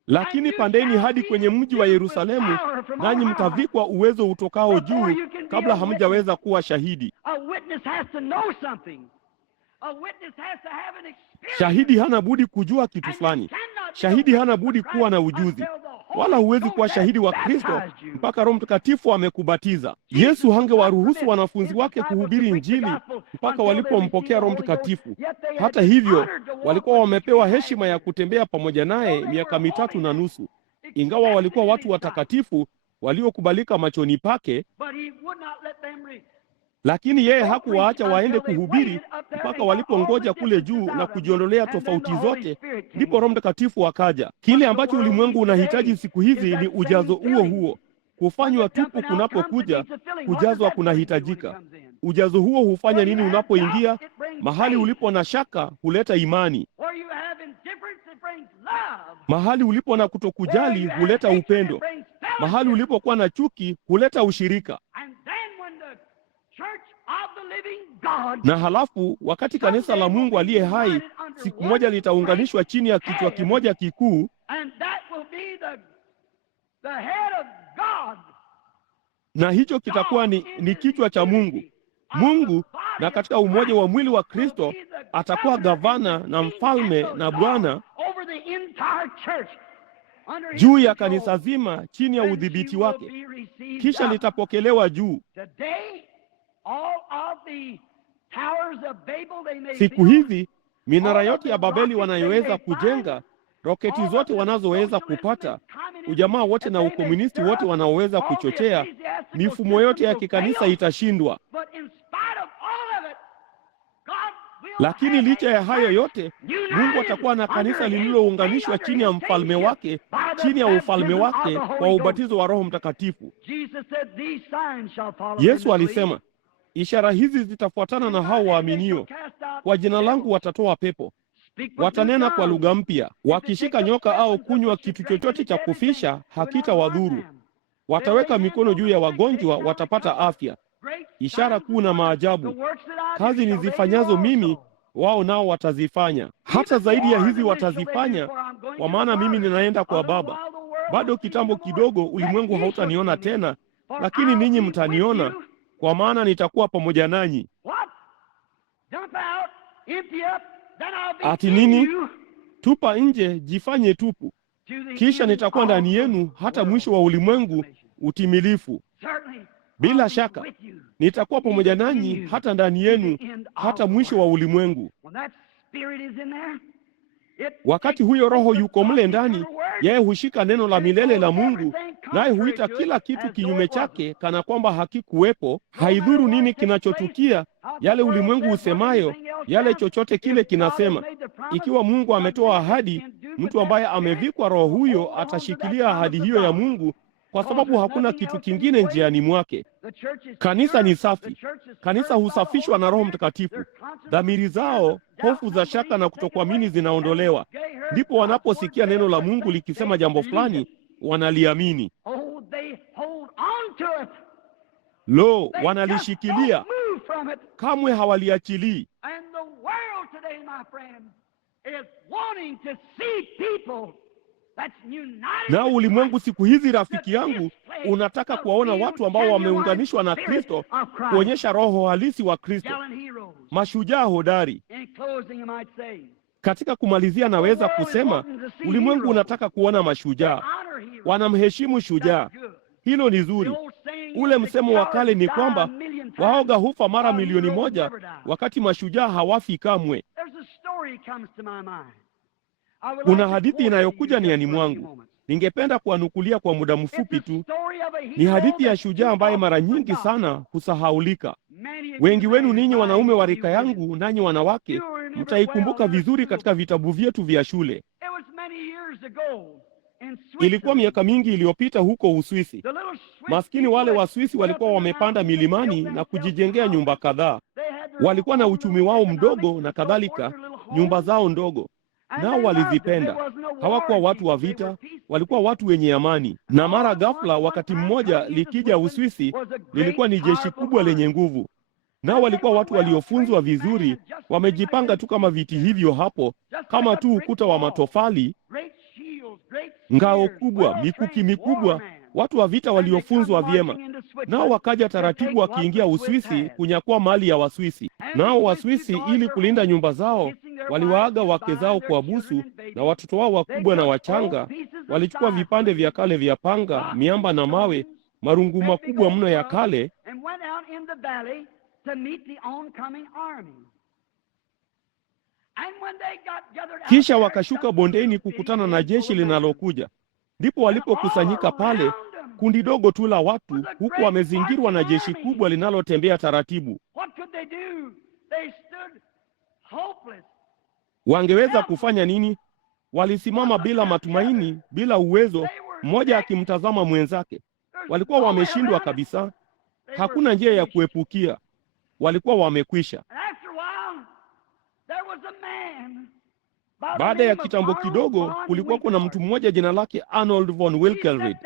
lakini pandeni hadi kwenye mji wa Yerusalemu, nanyi mtavikwa uwezo utokao juu kabla hamjaweza kuwa shahidi. Shahidi hana budi kujua kitu fulani. Shahidi hana budi kuwa na ujuzi. Wala huwezi kuwa shahidi wa Kristo mpaka Roho Mtakatifu amekubatiza. Yesu hangewaruhusu wanafunzi wake kuhubiri Injili mpaka walipompokea Roho Mtakatifu. Hata hivyo, walikuwa wamepewa heshima ya kutembea pamoja naye miaka 3.5, ingawa walikuwa watu watakatifu waliokubalika machoni pake. Lakini yeye hakuwaacha waende kuhubiri mpaka walipongoja kule juu na kujiondolea tofauti zote, ndipo Roho Mtakatifu akaja. Kile ambacho ulimwengu unahitaji siku hizi ni ujazo huo huo. Kufanywa tupu kunapokuja, kujazwa kunahitajika. Ujazo huo hufanya nini unapoingia? Mahali ulipo na shaka huleta imani. Mahali ulipo na kutokujali huleta upendo. Mahali ulipokuwa na chuki huleta ushirika. Na halafu wakati kanisa la Mungu aliye hai siku moja litaunganishwa chini ya kichwa kimoja kikuu, na hicho kitakuwa ni kichwa cha Mungu. Mungu, na katika umoja wa mwili wa Kristo, atakuwa gavana na mfalme na Bwana juu ya kanisa zima chini ya udhibiti wake. Kisha litapokelewa juu. Siku hizi minara yote ya Babeli wanayoweza kujenga, roketi zote wanazoweza kupata, ujamaa wote na ukomunisti wote wanaoweza kuchochea, mifumo yote ya kikanisa itashindwa. Lakini licha ya hayo yote, Mungu atakuwa na kanisa lililounganishwa chini ya mfalme wake, chini ya ufalme wake kwa ubatizo wa Roho Mtakatifu. Yesu alisema, ishara hizi zitafuatana na hao waaminio. Kwa jina langu watatoa pepo, watanena kwa lugha mpya, wakishika nyoka au kunywa kitu chochote cha kufisha hakitawadhuru. Wataweka mikono juu ya wagonjwa, watapata afya. Ishara kuu na maajabu, kazi nizifanyazo mimi, wao nao watazifanya. Hata zaidi ya hizi watazifanya, kwa maana mimi ninaenda kwa Baba. Bado kitambo kidogo, ulimwengu hautaniona tena, lakini ninyi mtaniona, kwa maana nitakuwa pamoja nanyi. Ati nini? Tupa nje, jifanye tupu, kisha nitakuwa ndani yenu hata mwisho wa ulimwengu utimilifu. Bila shaka nitakuwa pamoja nanyi hata ndani yenu hata mwisho wa ulimwengu. Wakati huyo Roho yuko mle ndani, yeye hushika neno la milele la Mungu, naye huita kila kitu kinyume chake kana kwamba hakikuwepo. Haidhuru nini kinachotukia, yale ulimwengu usemayo, yale chochote kile kinasema. Ikiwa Mungu ametoa ahadi, mtu ambaye amevikwa Roho huyo atashikilia ahadi hiyo ya Mungu, kwa sababu hakuna kitu kingine njiani mwake. Kanisa ni safi. Kanisa husafishwa na Roho Mtakatifu. Dhamiri zao, hofu za shaka na kutokuamini zinaondolewa. Ndipo wanaposikia neno la Mungu likisema jambo fulani, wanaliamini. Lo, wanalishikilia, kamwe hawaliachilii. Na ulimwengu siku hizi, rafiki yangu, unataka kuwaona watu ambao wameunganishwa na Kristo, kuonyesha roho halisi wa Kristo, mashujaa hodari. Katika kumalizia, naweza kusema ulimwengu unataka kuona mashujaa, wanamheshimu shujaa. Hilo ni zuri. Ule msemo wa kale ni kwamba waoga hufa mara milioni moja, wakati mashujaa hawafi kamwe. Kuna hadithi inayokuja niani mwangu. Ningependa kuwanukulia kwa muda mfupi tu. Ni hadithi ya shujaa ambaye mara nyingi sana husahaulika. Wengi wenu ninyi wanaume wa rika yangu, nanyi wanawake, mtaikumbuka vizuri katika vitabu vyetu vya shule. Ilikuwa miaka mingi iliyopita huko Uswisi. Maskini wale Waswisi walikuwa wamepanda milimani na kujijengea nyumba kadhaa. Walikuwa na uchumi wao mdogo na kadhalika, nyumba zao ndogo. Nao walizipenda. Hawakuwa watu wa vita, walikuwa watu wenye amani. Na mara ghafla, wakati mmoja likija Uswisi, lilikuwa ni jeshi kubwa lenye nguvu. Nao walikuwa watu waliofunzwa vizuri, wamejipanga tu kama viti hivyo hapo, kama tu ukuta wa matofali, ngao kubwa, mikuki mikubwa, watu wa vita waliofunzwa vyema. Nao wakaja taratibu wakiingia Uswisi kunyakua mali ya Waswisi. Nao Waswisi, ili kulinda nyumba zao, waliwaaga wake zao kwa busu, na watoto wao wakubwa na wachanga walichukua vipande vya kale vya panga, miamba na mawe, marungu makubwa mno ya kale, kisha wakashuka bondeni kukutana na jeshi linalokuja. Ndipo walipokusanyika pale, kundi dogo tu la watu, huku wamezingirwa na jeshi kubwa linalotembea taratibu. Wangeweza kufanya nini? Walisimama bila matumaini, bila uwezo, mmoja akimtazama mwenzake. walikuwa wameshindwa kabisa. Hakuna njia ya kuepukia, walikuwa wamekwisha. Baada ya kitambo kidogo, kulikuwa kuna mtu mmoja jina lake Arnold von Wilkelried.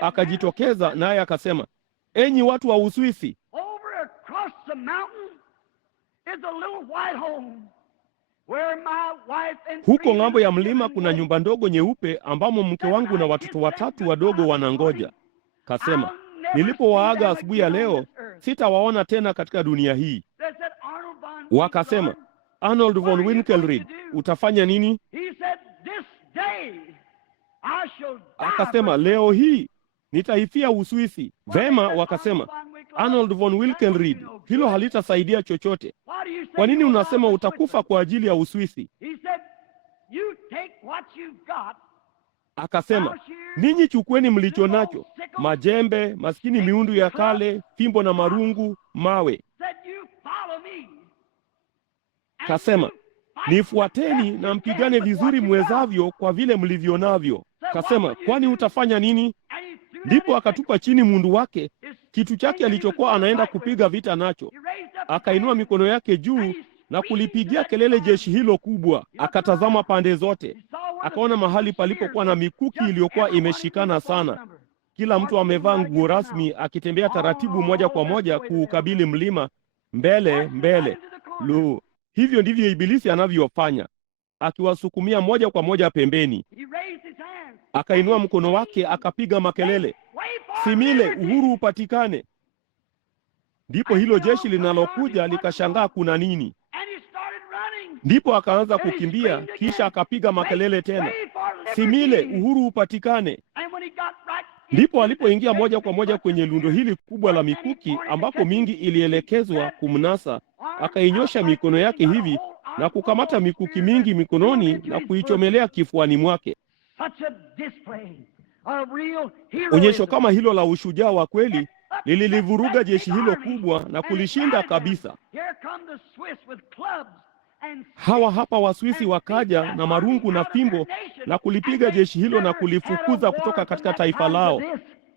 Akajitokeza naye akasema, enyi watu wa Uswisi, huko ng'ambo ya mlima kuna nyumba ndogo nyeupe ambamo mke wangu na watoto watatu wadogo wanangoja. Kasema, nilipowaaga asubuhi ya leo, sitawaona tena katika dunia hii. Wakasema, Arnold von Wilkelried, utafanya nini? Akasema, leo hii nitaifia Uswisi. Vema, wakasema, Arnold von Wilkelried, hilo halitasaidia chochote. Kwa nini unasema utakufa kwa ajili ya Uswisi? Akasema, ninyi chukueni mlicho nacho, majembe, maskini miundu ya kale, fimbo na marungu, mawe. Kasema, nifuateni na mpigane vizuri mwezavyo kwa vile mlivyo navyo. Kasema, kwani utafanya nini? Ndipo akatupa chini mundu wake, kitu chake alichokuwa anaenda kupiga vita nacho. Akainua mikono yake juu na kulipigia kelele jeshi hilo kubwa. Akatazama pande zote, akaona mahali palipokuwa na mikuki iliyokuwa imeshikana sana. Kila mtu amevaa nguo rasmi, akitembea taratibu moja kwa moja kuukabili mlima, mbele mbele. Lo, hivyo ndivyo Ibilisi anavyofanya, akiwasukumia moja kwa moja pembeni. Akainua mkono wake akapiga makelele, simile, uhuru upatikane. Ndipo hilo jeshi linalokuja likashangaa kuna nini. Ndipo akaanza kukimbia, kisha akapiga makelele tena, simile, uhuru upatikane. Ndipo alipoingia moja kwa moja kwenye lundo hili kubwa la mikuki, ambapo mingi ilielekezwa kumnasa, akainyosha mikono yake hivi na kukamata mikuki mingi mikononi na kuichomelea kifuani mwake. Onyesho kama hilo la ushujaa wa kweli lililivuruga jeshi hilo kubwa na kulishinda kabisa. Hawa hapa Waswisi wakaja na marungu na fimbo na kulipiga jeshi hilo na kulifukuza kutoka katika taifa lao.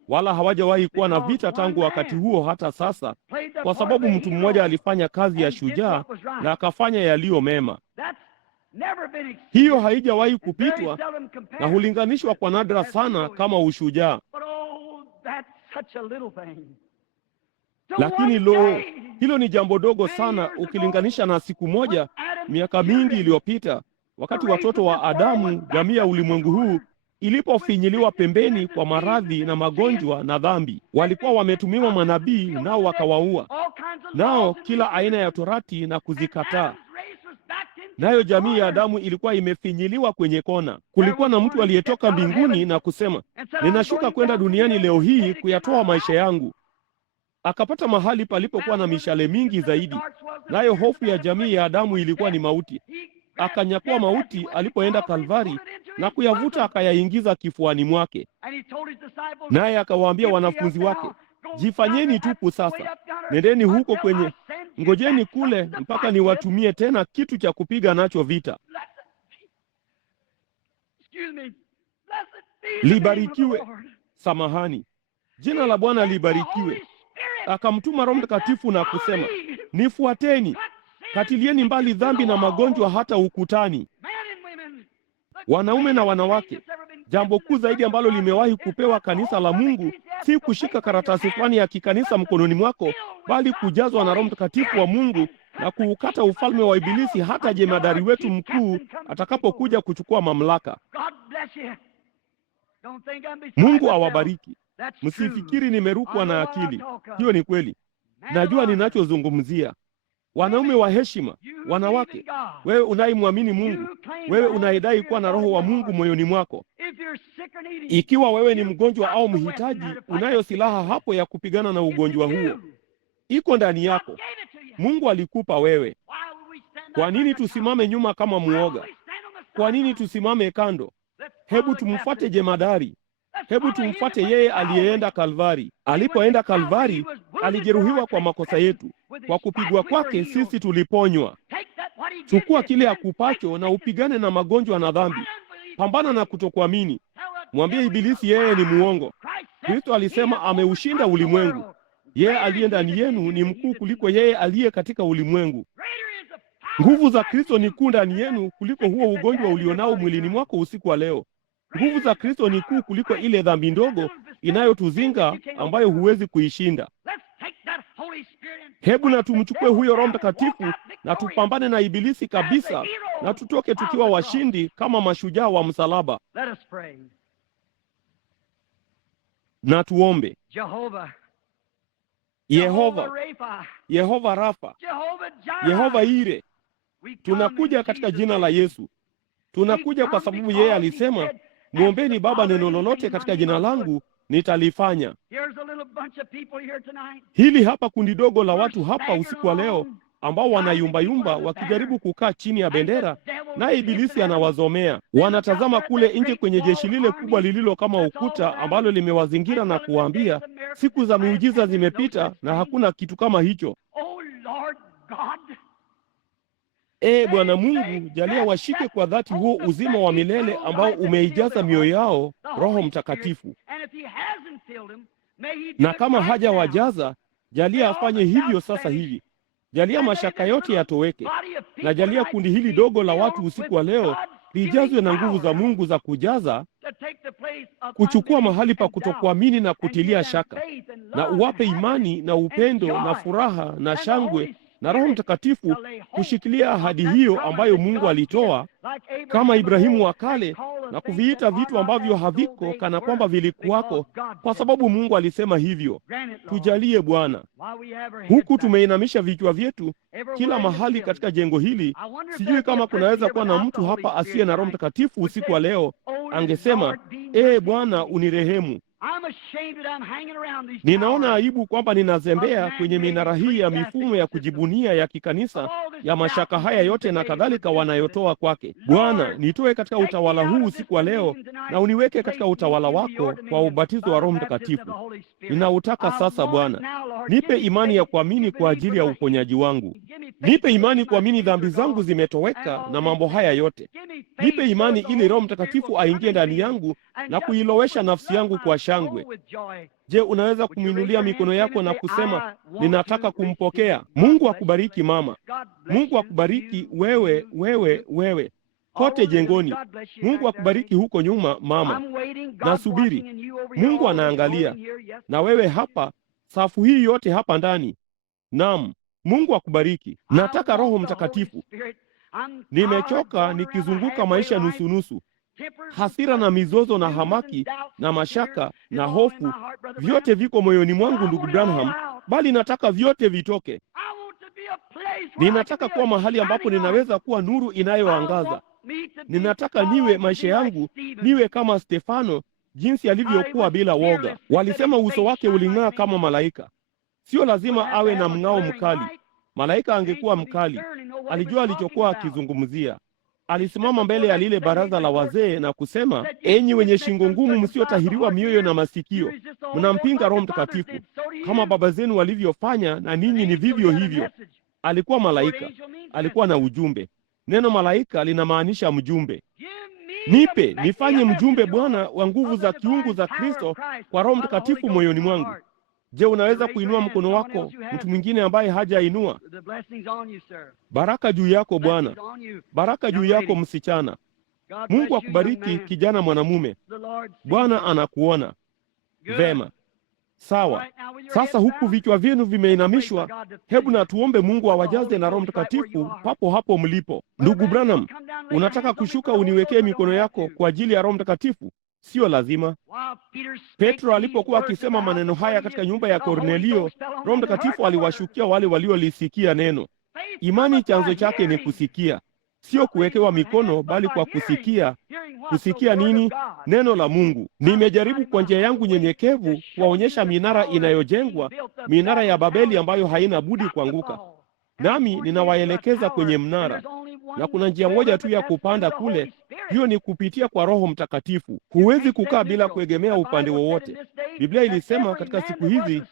Wala hawajawahi kuwa na vita tangu wakati huo hata sasa, kwa sababu mtu mmoja alifanya kazi ya shujaa na akafanya yaliyo mema. Hiyo haijawahi kupitwa na hulinganishwa kwa nadra sana kama ushujaa. Lakini lo, hilo ni jambo dogo sana ukilinganisha na siku moja miaka mingi iliyopita, wakati watoto wa Adamu, jamii ya ulimwengu huu, ilipofinyiliwa pembeni kwa maradhi na magonjwa na dhambi. Walikuwa wametumiwa manabii, nao wakawaua, nao kila aina ya torati na kuzikataa. Nayo jamii ya Adamu ilikuwa imefinyiliwa kwenye kona. Kulikuwa na mtu aliyetoka mbinguni na kusema, ninashuka kwenda duniani leo hii kuyatoa maisha yangu. Akapata mahali palipokuwa na mishale mingi zaidi, nayo hofu ya jamii ya Adamu ilikuwa ni mauti. Akanyakua mauti alipoenda Kalvari na kuyavuta akayaingiza kifuani mwake. Naye akawaambia wanafunzi wake, jifanyeni tupu sasa, nendeni huko kwenye, ngojeni kule mpaka niwatumie tena kitu cha kupiga nacho vita. Libarikiwe, samahani, jina la Bwana libarikiwe. Akamtuma Roho Mtakatifu na kusema, nifuateni, katilieni mbali dhambi na magonjwa hata ukutani. Wanaume na wanawake, jambo kuu zaidi ambalo limewahi kupewa kanisa la Mungu si kushika karatasi fulani ya kikanisa mkononi mwako, bali kujazwa na Roho Mtakatifu wa Mungu na kuukata ufalme wa Ibilisi hata jemadari wetu mkuu atakapokuja kuchukua mamlaka. Mungu awabariki. Msifikiri nimerukwa na akili. Hiyo ni kweli. Najua ninachozungumzia. Wanaume wa heshima, wanawake, wewe unayemwamini Mungu, wewe unayedai kuwa na Roho wa Mungu moyoni mwako, ikiwa wewe ni mgonjwa au mhitaji, unayo silaha hapo ya kupigana na ugonjwa huo. Iko ndani yako. Mungu alikupa wewe. Kwa nini tusimame nyuma kama muoga? Kwa nini tusimame kando? Hebu tumfuate jemadari. Hebu tumfuate yeye aliyeenda Kalvari. Alipoenda Kalvari, alijeruhiwa kwa makosa yetu. Kwa kupigwa kwake sisi tuliponywa. Chukua kile akupacho na upigane na magonjwa na dhambi. Pambana na kutokuamini. Mwambie Ibilisi yeye ni muongo. Kristo alisema ameushinda ulimwengu. Yeye aliye ndani yenu ni mkuu kuliko yeye aliye katika ulimwengu. Nguvu za Kristo ni kuu ndani yenu kuliko huo ugonjwa ulionao mwilini mwako usiku wa leo. Nguvu za Kristo ni kuu kuliko ile dhambi ndogo inayotuzinga ambayo huwezi kuishinda. Hebu na tumchukue huyo Roho Mtakatifu na tupambane na ibilisi kabisa, na tutoke tukiwa washindi kama mashujaa wa msalaba. Na tuombe. Yehova Rafa, Yehova Ire, tunakuja katika jina la Yesu. Tunakuja kwa sababu yeye alisema, muombeni Baba neno lolote katika jina langu nitalifanya. Hili hapa kundi dogo la watu hapa usiku wa leo ambao wanayumbayumba wakijaribu kukaa chini ya bendera, naye ibilisi anawazomea. Wanatazama kule nje kwenye jeshi lile kubwa lililo kama ukuta ambalo limewazingira na kuwaambia, siku za miujiza zimepita na hakuna kitu kama hicho. Bwana Mungu, jalia washike kwa dhati huo uzima wa milele ambao umeijaza mioyo yao Roho Mtakatifu. Na kama hajawajaza, jalia afanye hivyo sasa hivi. Jalia mashaka yote yatoweke, na jalia kundi hili dogo la watu usiku wa leo lijazwe na nguvu za Mungu za kujaza, kuchukua mahali pa kutokuamini na kutilia shaka, na uwape imani na upendo na furaha na shangwe na Roho Mtakatifu kushikilia ahadi hiyo ambayo Mungu alitoa kama Ibrahimu wa kale, na kuviita vitu ambavyo haviko kana kwamba vilikuwako, kwa sababu Mungu alisema hivyo. Tujalie Bwana. Huku tumeinamisha vichwa vyetu kila mahali katika jengo hili, sijui kama kunaweza kuwa na mtu hapa asiye na Roho Mtakatifu usiku wa leo angesema, Bwana unirehemu. Ninaona aibu kwamba ninazembea kwenye minara hii ya mifumo ya kujibunia ya kikanisa ya mashaka haya yote na kadhalika wanayotoa kwake. Bwana, nitoe katika utawala huu usiku wa leo na uniweke katika utawala wako kwa ubatizo wa Roho Mtakatifu. Ninautaka sasa Bwana. Nipe imani ya kuamini kwa ajili ya uponyaji wangu. Nipe imani kuamini dhambi zangu zimetoweka na mambo haya yote. Nipe imani ili Roho Mtakatifu aingie ndani yangu na kuilowesha nafsi yangu kwa shangwe. Je, unaweza kuminulia mikono yako na kusema, ninataka kumpokea? Mungu akubariki mama. Mungu akubariki wewe kote jengoni. Mungu akubariki huko nyuma mama. Nasubiri. Mungu anaangalia. Na wewe hapa, safu hii yote hapa ndani. Naam, Mungu akubariki. Nataka Roho Mtakatifu. Nimechoka nikizunguka maisha nusu-nusu. Hasira na mizozo na hamaki na mashaka na hofu, vyote viko moyoni mwangu ndugu Branham, bali nataka vyote vitoke. Ninataka kuwa mahali ambapo ninaweza kuwa nuru inayoangaza. Ninataka niwe maisha yangu, niwe kama Stefano, jinsi alivyokuwa bila woga. Walisema uso wake uling'aa kama malaika. Sio lazima awe na mng'ao mkali. Malaika angekuwa mkali. Alijua alichokuwa akizungumzia. Alisimama mbele ya lile baraza la wazee na kusema, enyi wenye shingo ngumu msiotahiriwa mioyo na masikio, mnampinga Roho Mtakatifu kama baba zenu walivyofanya, na ninyi ni vivyo hivyo. Alikuwa malaika, alikuwa na ujumbe. Neno malaika linamaanisha mjumbe. Nipe, nifanye mjumbe Bwana wa nguvu za kiungu za Kristo kwa Roho Mtakatifu moyoni mwangu. Je, unaweza kuinua mkono wako, mtu mwingine ambaye hajainua? Baraka juu yako Bwana. Baraka juu yako msichana. Mungu akubariki kijana mwanamume. Bwana anakuona. Vema. Sawa. Sasa huku vichwa vyenu vimeinamishwa, hebu na tuombe Mungu awajaze na Roho Mtakatifu papo hapo mlipo. Ndugu Branham, unataka kushuka uniwekee mikono yako kwa ajili ya Roho Mtakatifu? Sio lazima. Petro alipokuwa akisema maneno haya katika nyumba ya Kornelio, Roho Mtakatifu aliwashukia wale waliolisikia neno. Imani chanzo chake ni kusikia, sio kuwekewa mikono, bali kwa kusikia. Kusikia nini? Neno la Mungu. Nimejaribu kwa njia yangu nyenyekevu kuwaonyesha minara inayojengwa, minara ya Babeli ambayo haina budi kuanguka. Nami ninawaelekeza kwenye mnara, na kuna njia moja tu ya kupanda kule, hiyo ni kupitia kwa Roho Mtakatifu. Huwezi kukaa bila kuegemea upande wowote. Biblia ilisema katika siku hizi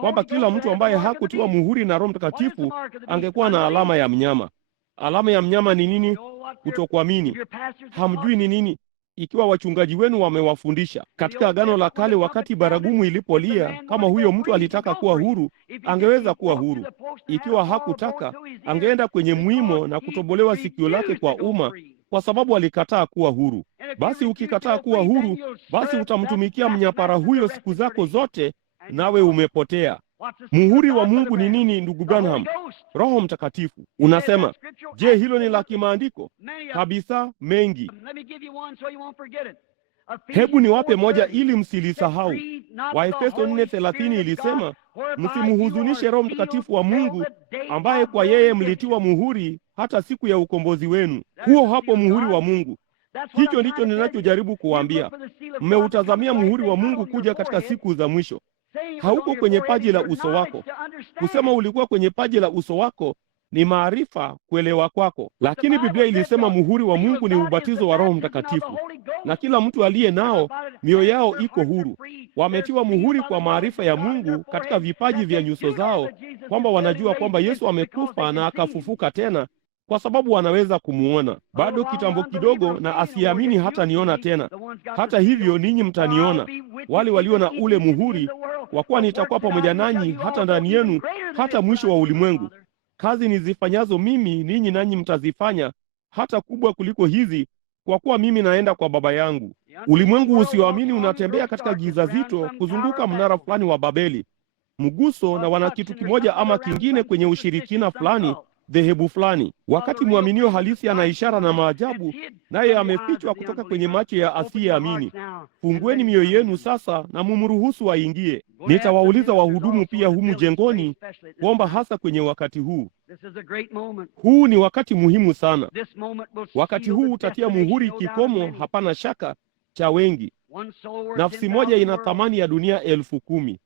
kwamba kila mtu ambaye hakutiwa muhuri na Roho Mtakatifu angekuwa na alama ya mnyama. Alama ya mnyama ni nini? Kutokuamini. Hamjui ni nini? ikiwa wachungaji wenu wamewafundisha. Katika Agano la Kale, wakati baragumu ilipolia, kama huyo mtu alitaka kuwa huru, angeweza kuwa huru. Ikiwa hakutaka, angeenda kwenye mwimo na kutobolewa sikio lake kwa uma, kwa sababu alikataa kuwa huru. Basi ukikataa kuwa huru, basi utamtumikia mnyapara huyo siku zako zote, nawe umepotea. Muhuri wa Mungu ni nini, ndugu Branham? Roho Mtakatifu. Unasema, je, hilo ni la kimaandiko? Kabisa, mengi. Hebu niwape moja ili msilisahau. Waefeso 4:30 ilisema, msimhuzunishe Roho Mtakatifu wa Mungu, ambaye kwa yeye mlitiwa muhuri hata siku ya ukombozi wenu. Huo hapo muhuri wa Mungu. Hicho ndicho ninachojaribu kuwaambia. Mmeutazamia muhuri wa Mungu kuja katika siku za mwisho. Hauko kwenye paji la uso wako. Kusema ulikuwa kwenye paji la uso wako ni maarifa, kuelewa kwako. Lakini Biblia ilisema muhuri wa Mungu ni ubatizo wa Roho Mtakatifu, na kila mtu aliye nao mioyo yao iko huru. Wametiwa muhuri kwa maarifa ya Mungu katika vipaji vya nyuso zao, kwamba wanajua kwamba Yesu amekufa na akafufuka tena, kwa sababu wanaweza kumuona. Bado kitambo kidogo na asiamini hata niona tena. Hata hivyo ninyi mtaniona, wale walio na ule muhuri, kwa kuwa nitakuwa pamoja nanyi hata ndani yenu hata mwisho wa ulimwengu. Kazi nizifanyazo mimi ninyi nanyi mtazifanya, hata kubwa kuliko hizi, kwa kuwa mimi naenda kwa Baba yangu. Ulimwengu usioamini unatembea katika giza zito kuzunguka mnara fulani wa Babeli, mguso, na wana kitu kimoja ama kingine kwenye ushirikina fulani, dhehebu fulani, wakati mwaminio halisi ana ishara na maajabu, naye amefichwa kutoka kwenye macho ya asiyeamini. Fungueni mioyo yenu sasa na mumruhusu aingie. Nitawauliza wahudumu pia humu jengoni kuomba, hasa kwenye wakati huu. Huu ni wakati muhimu sana. Wakati huu utatia muhuri kikomo, hapana shaka, cha wengi. Nafsi moja ina thamani ya dunia 10,000.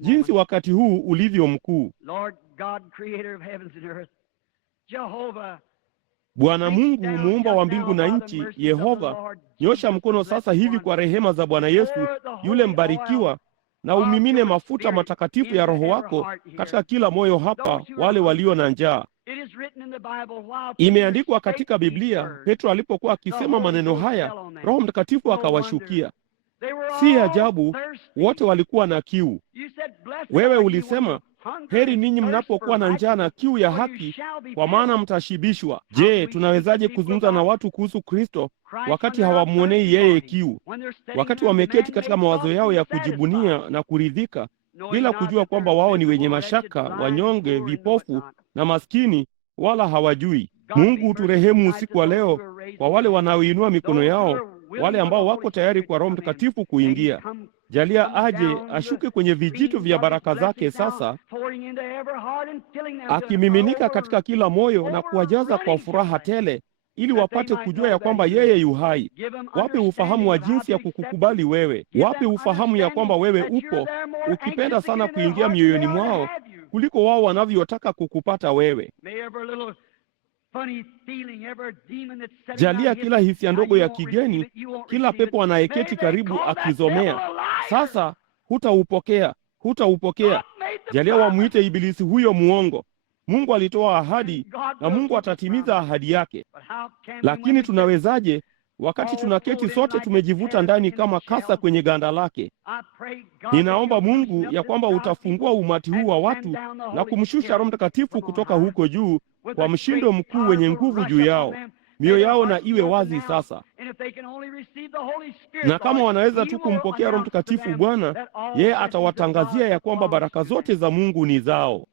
Jinsi wakati huu ulivyo mkuu. Bwana Mungu, muumba wa mbingu na nchi, Yehova, nyosha mkono sasa hivi kwa rehema za Bwana Yesu yule mbarikiwa, na umimine mafuta matakatifu ya Roho wako katika kila moyo hapa, wale walio na njaa. Imeandikwa katika Biblia, Petro alipokuwa akisema maneno haya, Roho Mtakatifu akawashukia. Si ajabu, wote walikuwa na kiu. Wewe ulisema, heri ninyi mnapokuwa na njaa na kiu ya haki, kwa maana mtashibishwa. Je, tunawezaje kuzungumza na watu kuhusu Kristo wakati hawamuonei yeye kiu, wakati wameketi katika mawazo yao ya kujibunia na kuridhika, bila kujua kwamba wao ni wenye mashaka, wanyonge, vipofu na maskini, wala hawajui? Mungu uturehemu usiku wa leo kwa wale wanaoinua mikono yao, wale ambao wako tayari kwa Roho Mtakatifu kuingia. Jalia aje ashuke kwenye vijito vya baraka zake sasa, akimiminika katika kila moyo na kuwajaza kwa furaha tele, ili wapate kujua ya kwamba yeye yu hai. Wape ufahamu wa jinsi ya kukukubali wewe. Wape ufahamu ya kwamba wewe upo, ukipenda sana kuingia mioyoni mwao kuliko wao wanavyotaka kukupata wewe. Jalia kila hisia ndogo ya kigeni, kila pepo anayeketi karibu akizomea, sasa hutaupokea. Jalia wamwite ibilisi huyo muongo. Mungu alitoa ahadi na Mungu atatimiza ahadi yake. Lakini tunawezaje wakati tunaketi sote tumejivuta ndani kama kasa kwenye ganda lake? Ninaomba Mungu ya kwamba utafungua umati huu wa watu na kumshusha Roho Mtakatifu kutoka huko juu kwa mshindo mkuu wenye nguvu juu yao. Mioyo yao na iwe wazi sasa. Na kama wanaweza tu kumpokea Roho Mtakatifu Bwana, yeye atawatangazia ya kwamba baraka zote za Mungu ni zao.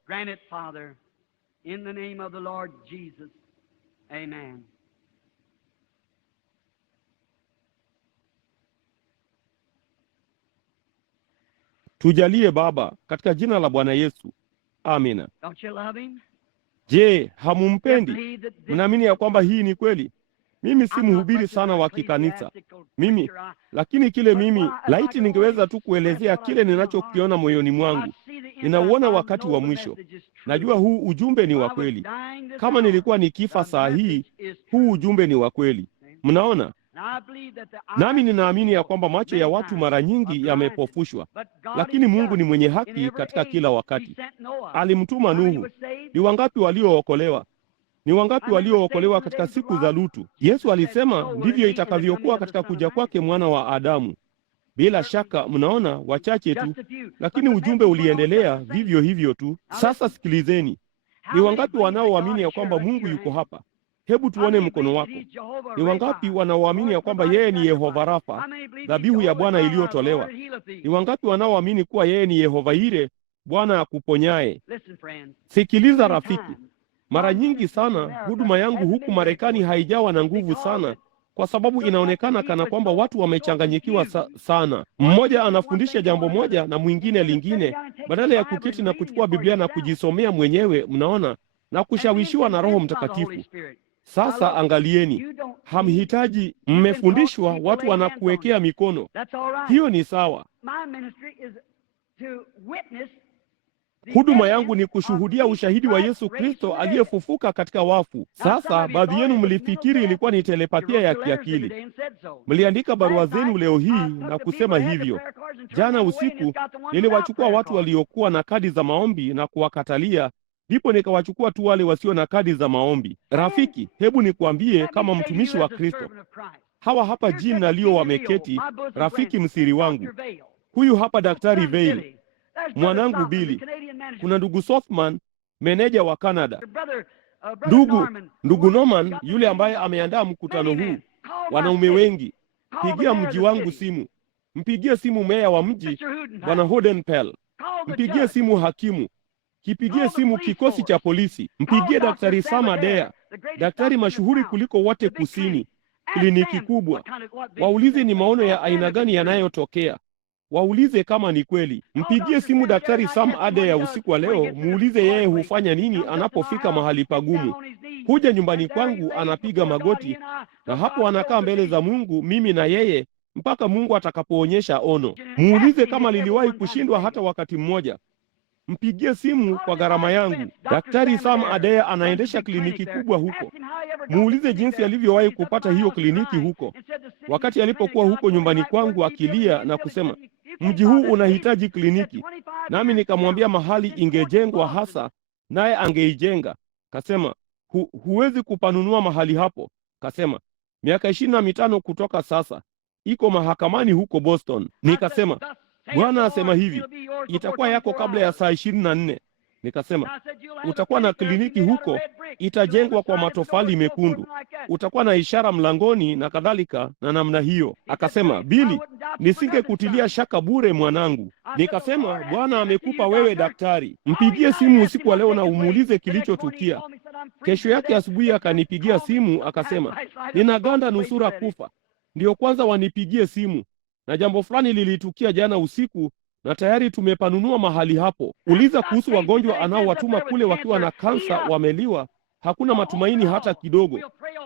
Tujalie Baba, katika jina la Bwana Yesu. Amina. Je, hamumpendi? Mnaamini ya kwamba hii ni kweli? Mimi si mhubiri sana wa kikanisa. Lakini laiti ningeweza tu kuelezea kile ninachokiona moyoni mwangu. Ninauona wakati wa mwisho. Najua huu ujumbe ni wa kweli. Kama nilikuwa nikifa saa hii, huu ujumbe ni wa kweli. Mnaona? Nami ninaamini ya kwamba macho ya watu mara nyingi yamepofushwa, lakini Mungu ni mwenye haki katika kila wakati. Alimtuma Nuhu. Ni wangapi waliookolewa? Ni wangapi waliookolewa katika siku za Lutu? Yesu alisema ndivyo itakavyokuwa katika kuja kwake Mwana wa Adamu. Bila shaka mnaona, wachache tu, lakini ujumbe uliendelea vivyo hivyo tu. Sasa sikilizeni, ni wangapi wanaoamini ya kwamba Mungu yuko hapa? Hebu tuone mkono wako. Ni wangapi wanaoamini ya kwamba yeye ni Yehova Rafa, dhabihu ya Bwana iliyotolewa? Ni wangapi wanaoamini kuwa yeye ni Yehova Ire, Bwana akuponyaye? Sikiliza rafiki, mara nyingi sana huduma yangu huku Marekani haijawa na nguvu sana, kwa sababu inaonekana kana kwamba watu wamechanganyikiwa sana. Mmoja anafundisha jambo moja na mwingine lingine, badala ya kuketi na kuchukua Biblia na kujisomea mwenyewe, mnaona, na kushawishiwa na Roho Mtakatifu. Sasa angalieni, hamhitaji, mmefundishwa, watu wanakuwekea mikono. Hiyo ni sawa. Huduma yangu ni kushuhudia ushahidi wa Yesu Kristo aliyefufuka katika wafu. Sasa baadhi yenu mlifikiri ilikuwa ni telepathia ya kiakili. Mliandika barua zenu leo hii na kusema hivyo. Jana usiku niliwachukua watu waliokuwa na kadi za maombi na kuwakatalia, ndipo nikawachukua tu wale wasio na kadi za maombi. Rafiki, hebu nikuambie kama mtumishi wa Kristo, hawa hapa Jean na Leo wameketi, rafiki msiri wangu. Huyu hapa Daktari Veil, mwanangu Billy. Kuna ndugu Sothman, meneja wa Canada. Ndugu Norman, yule ambaye ameandaa mkutano huu. Wanaume wengi. Pigia mji wangu simu. Mpigie simu meya wa mji, Bwana Hodenpel. Mpigie simu hakimu. Kipigie simu kikosi cha polisi. Mpigie Daktari Sam Adea, daktari mashuhuri kuliko wote kusini, kliniki kubwa. Waulize ni maono ya aina gani yanayotokea. Waulize kama ni kweli. Mpigie simu Daktari Sam Adea usiku wa leo, muulize yeye hufanya nini anapofika mahali pagumu. Huja nyumbani kwangu, anapiga magoti, na hapo anakaa mbele za Mungu, mimi na yeye, mpaka Mungu atakapoonyesha ono. Muulize kama liliwahi kushindwa hata wakati mmoja. Mpigie simu kwa gharama yangu. Daktari Sam Adea anaendesha kliniki kubwa huko. Muulize jinsi alivyowahi kupata hiyo kliniki huko, wakati alipokuwa huko nyumbani kwangu akilia na kusema, mji huu unahitaji kliniki. Nami nikamwambia mahali ingejengwa hasa, naye angeijenga. Kasema, huwezi kupanunua mahali hapo. Kasema, miaka 25 kutoka sasa, iko mahakamani huko Boston. Nikasema, Bwana asema hivi, itakuwa yako kabla ya saa 24. Nikasema, utakuwa na kliniki huko, itajengwa kwa matofali mekundu, utakuwa na ishara mlangoni na kadhalika na namna hiyo. Akasema, Billy, nisingekutilia shaka bure mwanangu. Nikasema, Bwana amekupa wewe daktari. Mpigie simu usiku wa leo na umuulize kilichotukia. Kesho yake asubuhi akanipigia simu akasema, ninaganda nusura kufa. Ndio kwanza wanipigie simu, na jambo fulani lilitukia jana usiku na tayari tumepanunua mahali hapo. Uliza kuhusu wagonjwa anaowatuma kule wakiwa na kansa, wameliwa, hakuna matumaini hata kidogo.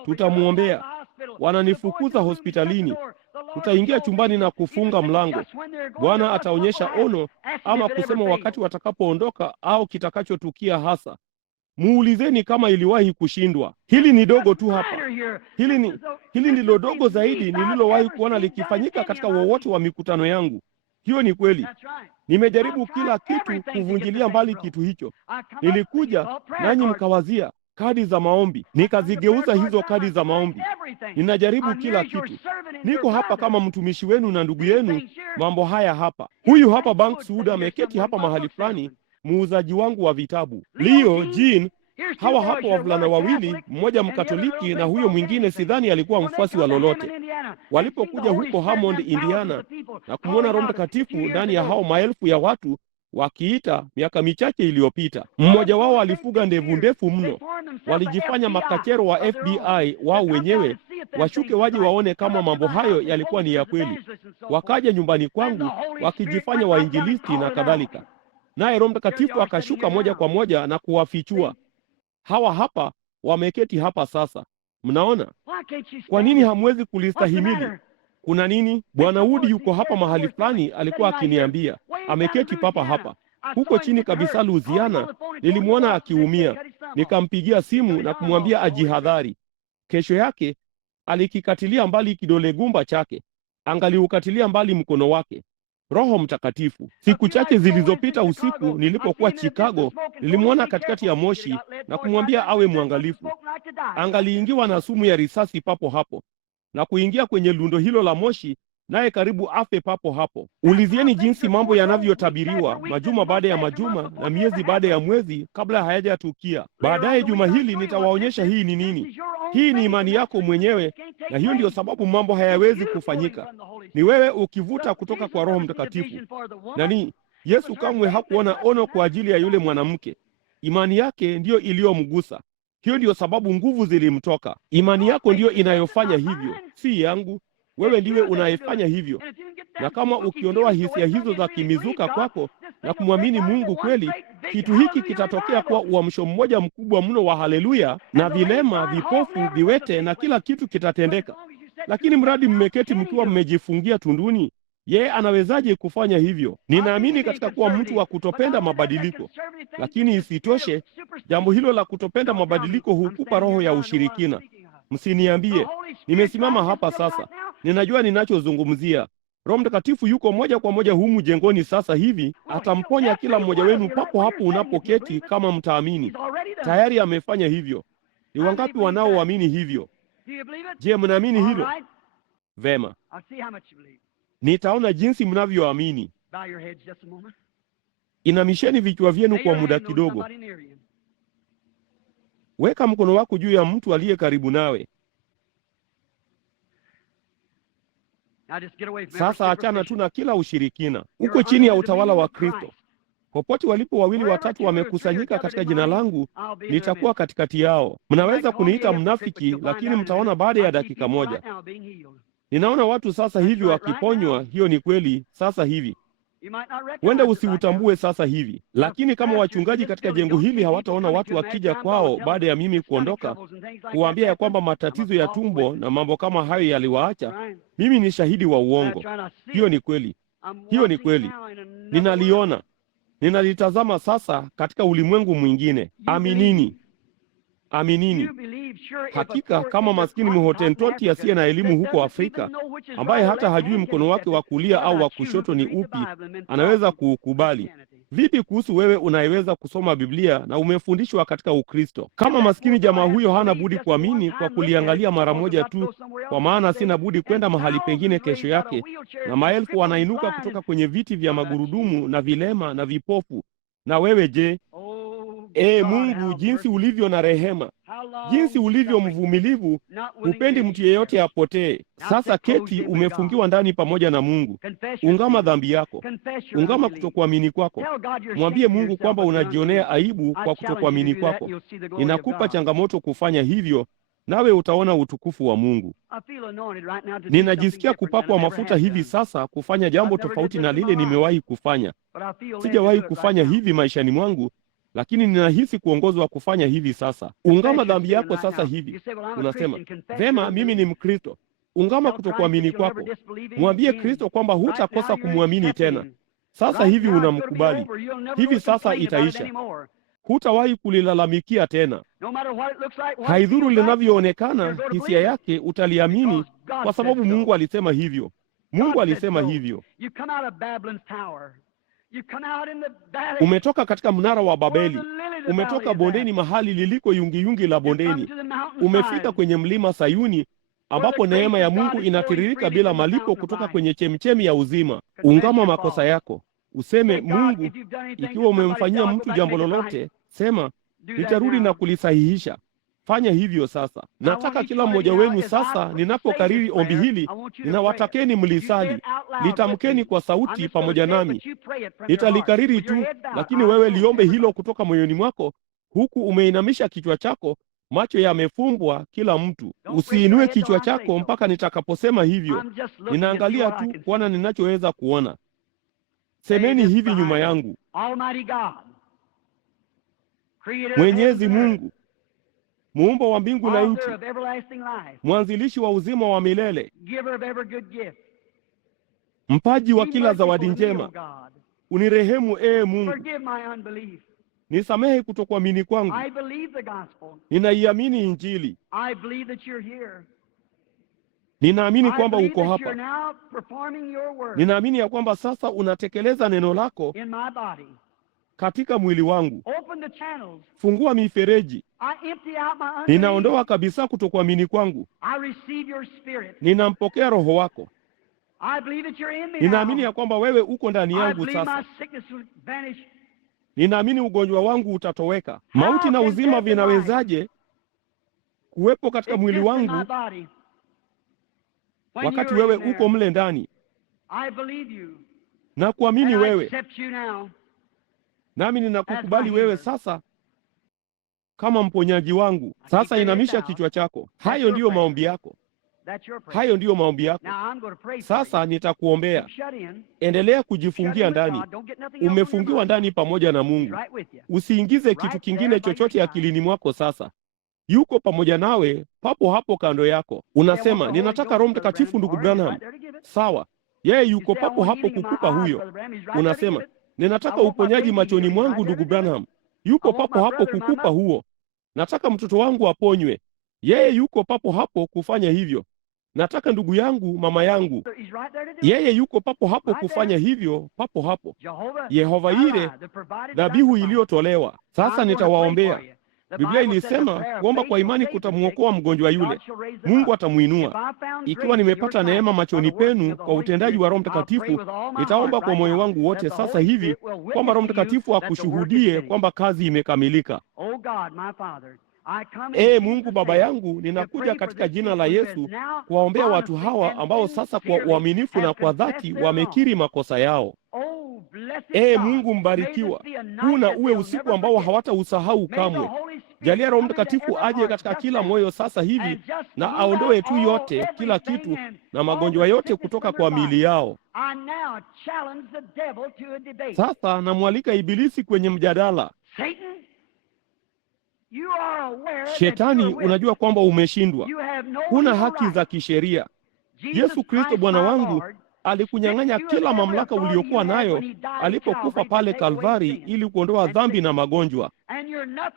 Tutamuombea. Wananifukuza hospitalini. Tutaingia chumbani na kufunga mlango. Bwana ataonyesha ono, ama kusema wakati watakapoondoka au kitakachotukia hasa. Muulizeni kama iliwahi kushindwa. Hili ni dogo tu hapa. Hili ndilo dogo zaidi nililowahi kuona likifanyika katika wowote wa mikutano yangu. Hiyo ni kweli. Nimejaribu kila kitu kuvunjilia mbali kitu hicho. Nilikuja nanyi mkawazia kadi za maombi, nikazigeuza hizo kadi za maombi. Ninajaribu kila kitu. Niko hapa kama mtumishi wenu na ndugu yenu. Mambo haya hapa. Huyu hapa Banks Wood ameketi hapa mahali fulani, muuzaji wangu wa vitabu. Leo, Jean, hawa hapa wavulana wawili, mmoja Mkatoliki na huyo mwingine sidhani alikuwa mfuasi wa lolote. Walipokuja huko Hammond, Indiana, na kumwona Roho Mtakatifu ndani ya hao maelfu ya watu wakiita miaka michache iliyopita. Mmoja wao alifuga ndevu ndefu mno. Walijifanya makachero wa FBI wao wenyewe, washuke waje waone kama mambo hayo yalikuwa ni ya kweli. Wakaja nyumbani kwangu wakijifanya wainjilisti na kadhalika. Naye Roho Mtakatifu akashuka moja kwa moja na kuwafichua. Hawa hapa wameketi hapa sasa. Mnaona? Kwa nini hamwezi kulistahimili? Kuna nini? Bwana Wood yuko hapa mahali fulani, alikuwa akiniambia. Ameketi papa hapa. Huko chini kabisa Louisiana, nilimwona akiumia. Nikampigia simu na kumwambia ajihadhari. Kesho yake alikikatilia mbali kidole gumba chake. Angaliukatilia mbali mkono wake. Roho Mtakatifu. Siku chache zilizopita usiku nilipokuwa Chicago, nilimwona katikati ya moshi na kumwambia awe mwangalifu. angaliingiwa na sumu ya risasi papo hapo na kuingia kwenye lundo hilo la moshi, naye karibu afe papo hapo. Ulizieni jinsi mambo yanavyotabiriwa majuma baada ya majuma na miezi baada ya mwezi kabla hayajatukia. Baadaye juma hili nitawaonyesha hii ni nini. Hii ni imani yako mwenyewe, na hiyo ndiyo sababu mambo hayawezi kufanyika. Ni wewe ukivuta kutoka kwa Roho Mtakatifu. Nani? Yesu kamwe hakuona ono kwa ajili ya yule mwanamke. Imani yake ndiyo iliyomgusa. Hiyo ndiyo sababu nguvu zilimtoka. Imani yako ndiyo inayofanya hivyo, si yangu. Wewe ndiwe unayefanya hivyo. Na kama ukiondoa hisia hizo za kimizuka kwako na kumwamini Mungu kweli, kitu hiki kitatokea kwa uamsho mmoja mkubwa mno wa haleluya, na vilema, vipofu, viwete na kila kitu kitatendeka. Lakini mradi mmeketi mkiwa mmejifungia tunduni, yeye anawezaje kufanya hivyo? Ninaamini katika kuwa mtu wa kutopenda mabadiliko. Lakini isitoshe, jambo hilo la kutopenda mabadiliko hukupa roho ya ushirikina. Msiniambie, nimesimama hapa sasa, ninajua ninachozungumzia. Roho Mtakatifu yuko moja kwa moja humu jengoni sasa hivi, atamponya kila mmoja wenu papo hapo unapoketi, kama mtaamini. Tayari amefanya hivyo. Ni wangapi wanaoamini hivyo? Je, mnaamini hilo? Vema, nitaona jinsi mnavyoamini. Inamisheni vichwa vyenu kwa muda kidogo. Weka mkono wako juu ya mtu aliye karibu nawe. Sasa achana tu na kila ushirikina. Uko chini ya utawala wa Kristo. Popote walipo wawili watatu wamekusanyika katika jina langu, nitakuwa katikati yao. Mnaweza kuniita mnafiki, lakini mtaona baada ya dakika moja. Ninaona watu sasa hivi wakiponywa. Hiyo ni kweli sasa hivi. Wenda usiutambue sasa hivi, lakini kama wachungaji katika jengo hili hawataona watu wakija kwao baada ya mimi kuondoka, kuwaambia ya kwamba matatizo ya tumbo na mambo kama hayo yaliwaacha, mimi ni shahidi wa uongo. Hiyo ni kweli. Hiyo ni kweli. Ninaliona. Ninalitazama sasa katika ulimwengu mwingine. Aminini. Aminini. Hakika kama maskini mhotentoti asiye na elimu huko Afrika, ambaye hata hajui mkono wake wa kulia au wa kushoto ni upi, anaweza kuukubali. Vipi kuhusu wewe unayeweza kusoma Biblia na umefundishwa katika Ukristo? Kama maskini jamaa huyo hana budi kuamini kwa kuliangalia mara moja tu, kwa maana sina budi kwenda mahali pengine kesho yake, na maelfu wanainuka kutoka kwenye viti vya magurudumu na vilema na vipofu. Na wewe je? Mungu, jinsi ulivyo na rehema, jinsi ulivyo mvumilivu, hupendi mtu yeyote apotee. Sasa keti, umefungiwa ndani pamoja na Mungu. Ungama dhambi yako, ungama kutokuamini kwako. Mwambie Mungu kwamba unajionea aibu kwa kutokuamini kwako. Ninakupa changamoto kufanya hivyo, nawe utaona utukufu wa Mungu. Ninajisikia kupakwa mafuta hivi sasa kufanya jambo tofauti na lile nimewahi kufanya. Sijawahi kufanya hivi maishani mwangu, lakini ninahisi kuongozwa kufanya hivi sasa. Ungama dhambi yako sasa hivi. Unasema, vema, mimi ni Mkristo. Ungama kutokuamini kwako. Mwambie Kristo kwamba hutakosa kumwamini tena. Sasa hivi unamkubali. Hivi sasa itaisha. Hutawahi kulilalamikia tena. Haidhuru linavyoonekana, hisia yake utaliamini, kwa sababu Mungu alisema hivyo. Mungu alisema hivyo. Umetoka katika mnara wa Babeli. Umetoka bondeni, mahali liliko yungiyungi la bondeni. Umefika kwenye mlima Sayuni, ambapo neema ya Mungu inatiririka bila malipo kutoka kwenye chemchemi ya uzima. Ungama makosa yako. Useme, Mungu, ikiwa umemfanyia mtu jambo lolote, sema, nitarudi na kulisahihisha. Fanya hivyo sasa. Nataka kila mmoja wenu sasa, ninapokariri ombi hili, ninawatakeni mlisali. Litamkeni kwa sauti pamoja nami. Nitalikariri tu, lakini wewe liombe hilo kutoka moyoni mwako, huku umeinamisha kichwa chako, macho yamefumbwa kila mtu. Usiinue kichwa chako mpaka nitakaposema hivyo. Ninaangalia tu kuona ninachoweza kuona. Semeni hivi nyuma yangu: Mwenyezi Mungu, muumba wa mbingu na nchi, mwanzilishi wa uzima wa milele, mpaji wa kila zawadi njema, unirehemu Mungu. Nisamehe kutokuamini kwangu. Ninaiamini Injili. Ninaamini kwamba uko hapa. Ninaamini ya kwamba sasa unatekeleza neno lako katika mwili wangu. Fungua mifereji. Ninaondoa kabisa kutokuamini kwangu. Ninampokea Roho wako. Ninaamini ya kwamba wewe uko ndani yangu sasa. Ninaamini ugonjwa wangu utatoweka. Mauti na uzima vinawezaje kuwepo katika mwili wangu wakati wewe uko mle ndani? Na kuamini wewe, nami ninakukubali wewe sasa kama mponyaji wangu. Sasa inamisha kichwa chako. Hayo ndiyo maombi yako. Hayo ndiyo maombi yako. Sasa nitakuombea. Endelea kujifungia ndani. Umefungiwa ndani pamoja na Mungu. Usiingize kitu kingine chochote akilini mwako sasa. Yuko pamoja nawe papo hapo kando yako. Unasema, ninataka Roho Mtakatifu ndugu Branham. Sawa. Yeye yuko papo hapo kukupa huyo. Unasema, ninataka uponyaji machoni mwangu ndugu Branham. Yuko papo hapo kukupa huo. Nataka mtoto wangu aponywe. Yeye yuko papo hapo kufanya hivyo. Nataka ndugu yangu, mama yangu. Yeye yuko papo hapo kufanya hivyo, papo hapo. Yehova Yire, dhabihu iliyotolewa. Sasa nitawaombea. Biblia ilisema kuomba kwa imani kutamuokoa mgonjwa yule. Mungu atamuinua. Ikiwa nimepata neema machoni penu kwa utendaji wa Roho Mtakatifu, nitaomba kwa moyo wangu wote sasa hivi kwamba Roho Mtakatifu akushuhudie kwamba kazi imekamilika. Mungu Baba yangu, ninakuja katika jina la Yesu kuwaombea watu hawa ambao sasa kwa uaminifu na kwa dhati wamekiri makosa yao. Mungu mbarikiwa, huu na uwe usiku ambao hawatausahau kamwe. Jalia Roho Mtakatifu aje katika kila moyo sasa hivi na aondoe tu yote, kila kitu na magonjwa yote kutoka kwa miili yao. Sasa namwalika Ibilisi kwenye mjadala. Shetani, unajua kwamba umeshindwa. Huna haki za kisheria. Yesu Kristo Bwana wangu alikunyang'anya kila mamlaka uliokuwa nayo alipokufa pale Kalvari ili kuondoa dhambi na magonjwa.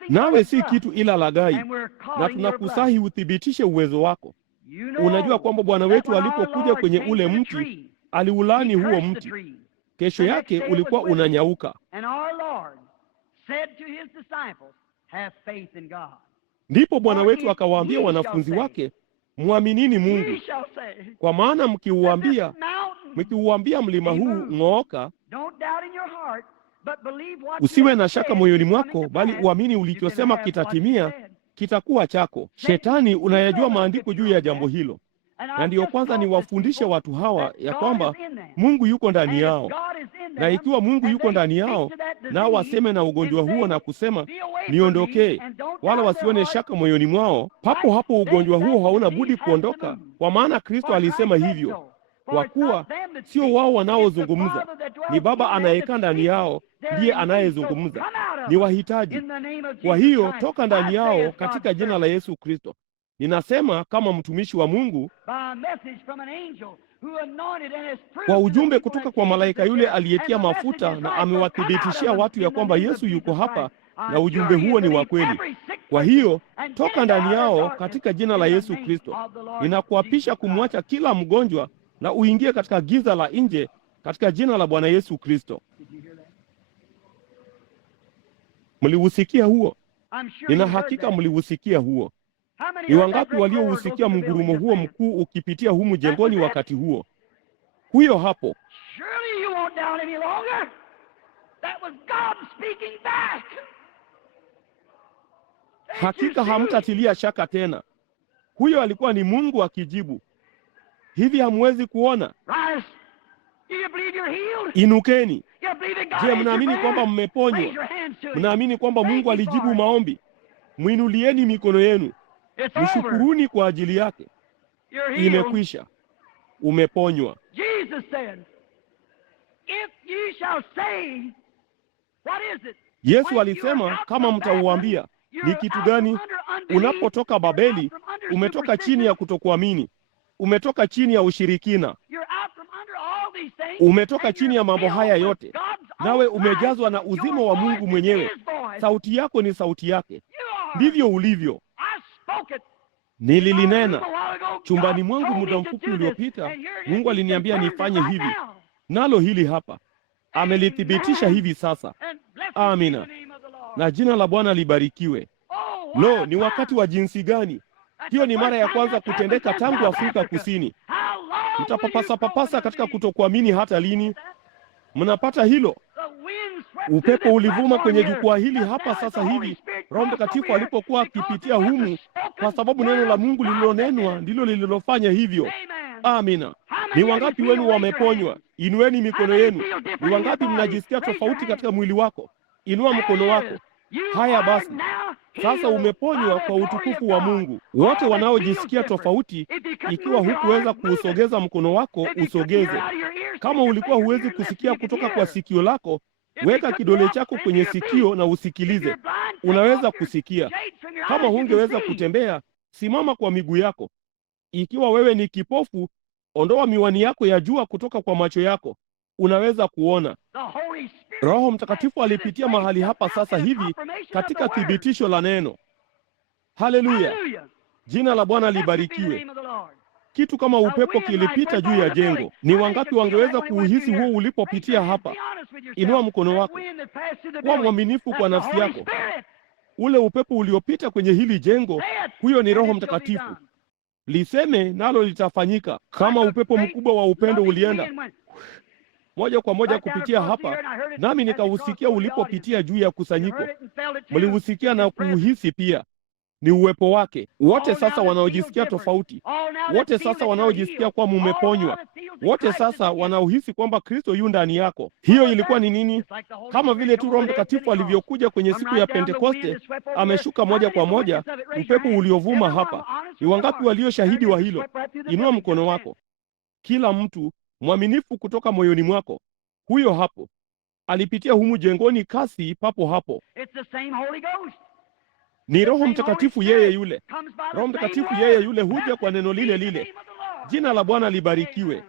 Nawe si kitu ila laghai, na tunakusahi uthibitishe uwezo wako. Unajua kwamba Bwana wetu alipokuja kwenye ule mti, aliulaani huo mti. Kesho yake ulikuwa unanyauka. Ndipo Bwana wetu akawaambia wanafunzi wake, mwaminini Mungu, kwa maana mkiuambia mlima huu ng'ooka, usiwe na shaka moyoni mwako, bali uamini ulichosema kitatimia, kitakuwa chako. Shetani, unayajua maandiko juu ya jambo hilo, na ndiyo kwanza niwafundishe watu hawa ya kwamba Mungu yuko ndani yao, na ikiwa Mungu yuko ndani yao, nao waseme na ugonjwa huo na kusema niondokee, wala wasione shaka moyoni mwao, papo hapo ugonjwa huo hauna budi kuondoka, kwa maana Kristo alisema hivyo. Kwa kuwa sio wao wanaozungumza, ni Baba anayekaa ndani yao ndiye anayezungumza. Ni wahitaji. Kwa hiyo toka ndani yao katika jina la Yesu Kristo. Ninasema kama mtumishi wa Mungu, kwa ujumbe kutoka kwa malaika yule aliyetia mafuta na amewathibitishia watu ya kwamba Yesu yuko hapa, na ujumbe huo ni wa kweli. Kwa hiyo toka ndani yao katika jina la Yesu Kristo. Ninakuapisha kumwacha kila mgonjwa na uingie katika giza la nje katika jina la Bwana Yesu Kristo. Mliusikia huo? Nina hakika mliusikia huo. Ni wangapi waliousikia mgurumo huo mkuu ukipitia humu jengoni wakati huo? Huyo hapo. Hakika hamtatilia shaka tena. Huyo alikuwa ni Mungu akijibu. Hivi hamwezi kuona? Inukeni. Je, mnaamini kwamba mmeponywa? Mnaamini kwamba Mungu alijibu maombi? Mwinulieni mikono yenu. Mshukuruni kwa ajili yake. Imekwisha. Umeponywa. Yesu alisema, kama mtauambia, ni kitu gani? Unapotoka Babeli, umetoka chini ya kutokuamini. Umetoka chini ya ushirikina. Umetoka chini ya mambo haya yote. Nawe umejazwa na uzima wa Mungu mwenyewe. Sauti yako ni sauti yake. Ndivyo ulivyo. Nililinena chumbani mwangu muda mfupi uliopita. Mungu aliniambia nifanye hivi, nalo hili hapa. Amelithibitisha hivi sasa. Amina. Na jina la Bwana libarikiwe. Lo, ni wakati wa jinsi gani! Hiyo ni mara ya kwanza kutendeka tangu Afrika Kusini. Mtapapasa katika kutokuamini hata lini? Mnapata hilo? Upepo ulivuma kwenye jukwaa hili hapa sasa hivi, Roho Mtakatifu alipokuwa akipitia humu, kwa sababu neno la Mungu lililonenwa ndilo lililofanya hivyo. Amina. Ni wangapi wenu wameponywa? Inueni mikono yenu. Ni wangapi mnajisikia tofauti katika mwili wako? Inua mkono wako. Haya basi, sasa umeponywa kwa utukufu wa Mungu. Wote wanaojisikia tofauti, ikiwa hukuweza kuusogeza mkono wako, usogeze. Kama ulikuwa huwezi kusikia kutoka kwa sikio lako, weka kidole chako kwenye sikio na usikilize. Unaweza kusikia. Kama hungeweza kutembea, simama kwa miguu yako. Ikiwa wewe ni kipofu, ondoa miwani yako ya jua kutoka kwa macho yako. Unaweza kuona. Roho Mtakatifu alipitia mahali hapa sasa hivi katika thibitisho la neno. Haleluya. Jina la Bwana libarikiwe. Kitu kama upepo kilipita juu ya jengo. Ni wangapi wangeweza kuuhisi huo ulipopitia hapa? Inua mkono wako. Kuwa mwaminifu kwa nafsi yako. Ule upepo uliopita kwenye hili jengo, huyo ni Roho Mtakatifu. Liseme nalo litafanyika. Kama upepo mkubwa wa upendo ulienda moja kwa moja kupitia hapa, nami nikausikia ulipopitia juu ya kusanyiko. Mliusikia na kuuhisi pia. Ni uwepo wake. Wote sasa wanaojisikia tofauti, wote sasa wanaojisikia kuwa mumeponywa, wote sasa wanaohisi kwamba Kristo yu ndani yako. Hiyo ilikuwa ni nini? Kama vile tu Roho Mtakatifu alivyokuja kwenye siku ya Pentekoste, ameshuka moja kwa moja, upepo uliovuma hapa. Ni wangapi walio shahidi wa hilo? Inua mkono wako. Kila mtu mwaminifu kutoka moyoni mwako. Huyo hapo alipitia humu jengoni kasi papo hapo. Ni Roho Mtakatifu yeye yule. Roho Mtakatifu yeye yule huja kwa neno lile lile. Jina la Bwana libarikiwe.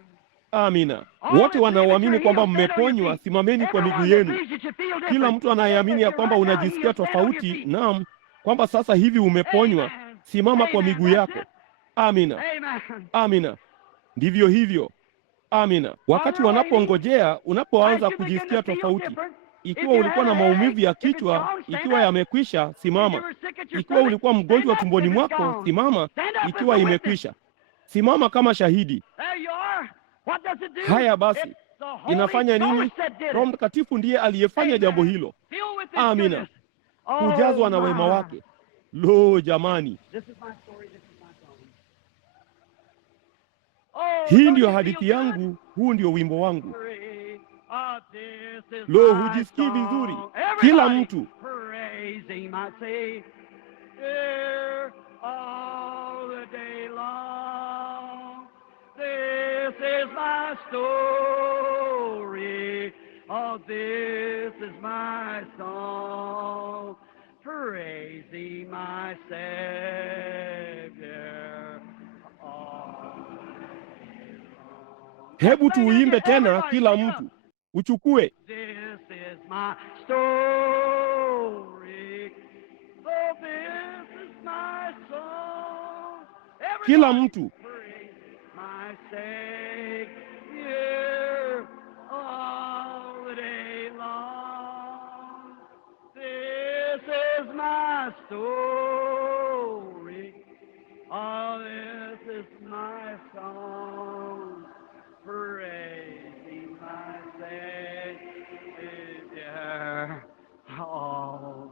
Amina. Wote wanaoamini kwamba mmeponywa, simameni kwa miguu yenu. Kila mtu anayeamini ya kwamba unajisikia tofauti, naam, kwamba sasa hivi umeponywa, simama kwa miguu yako. Amina. Amina. Ndivyo hivyo. Amina. Wakati wanapongojea, unapoanza kujisikia tofauti, ikiwa ulikuwa na maumivu ya kichwa, ikiwa yamekwisha, simama. Ikiwa ulikuwa mgonjwa tumboni mwako, simama. Ikiwa imekwisha, simama kama shahidi. Haya basi, inafanya nini? Roho Mtakatifu ndiye aliyefanya jambo hilo. Amina. Kujazwa na wema wake. Lo, jamani, hii ndiyo hadithi yangu, huu ndio wimbo wangu. Lo, hujisikii vizuri? Kila mtu hebu tuuimbe tena, kila mtu uchukue. This is my story. Oh, this is my song. Kila mtu. My Savior all the day long. This is my story. Oh, this is my song. Praising my Savior. Oh.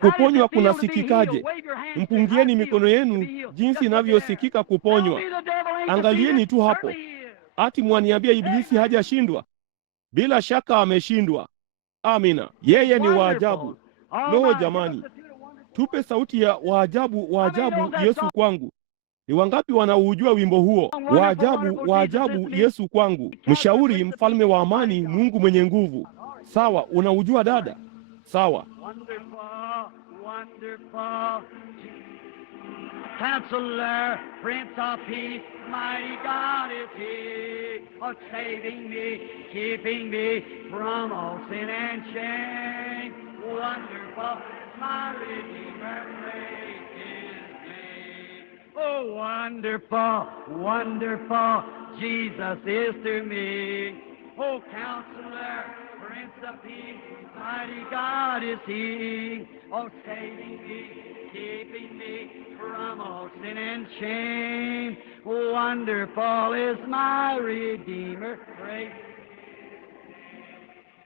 Kuponywa kunasikikaje? Mpungieni mikono yenu jinsi inavyosikika kuponywa. Angalieni tu hapo. Ati mwaniambia Ibilisi hajashindwa? Bila shaka ameshindwa. Amina. Yeye ni waajabu. Lo, jamani, tupe sauti ya waajabu, waajabu Yesu kwangu. Ni wangapi wanaujua wimbo huo? Waajabu, waajabu Yesu kwangu. Mshauri, mfalme wa amani, Mungu mwenye nguvu. Sawa, unaujua dada? Sawa. Wonderful, wonderful Counselor, Prince of Peace, mighty God is He, of saving me, keeping me from all sin and shame. Wonderful, my Redeemer, praise His name. Oh, wonderful, wonderful, Jesus is to me. Oh, Counselor, Prince of Peace, mighty God is He, oh, saving me, keeping me from all sin and shame. Wonderful is my Redeemer, great.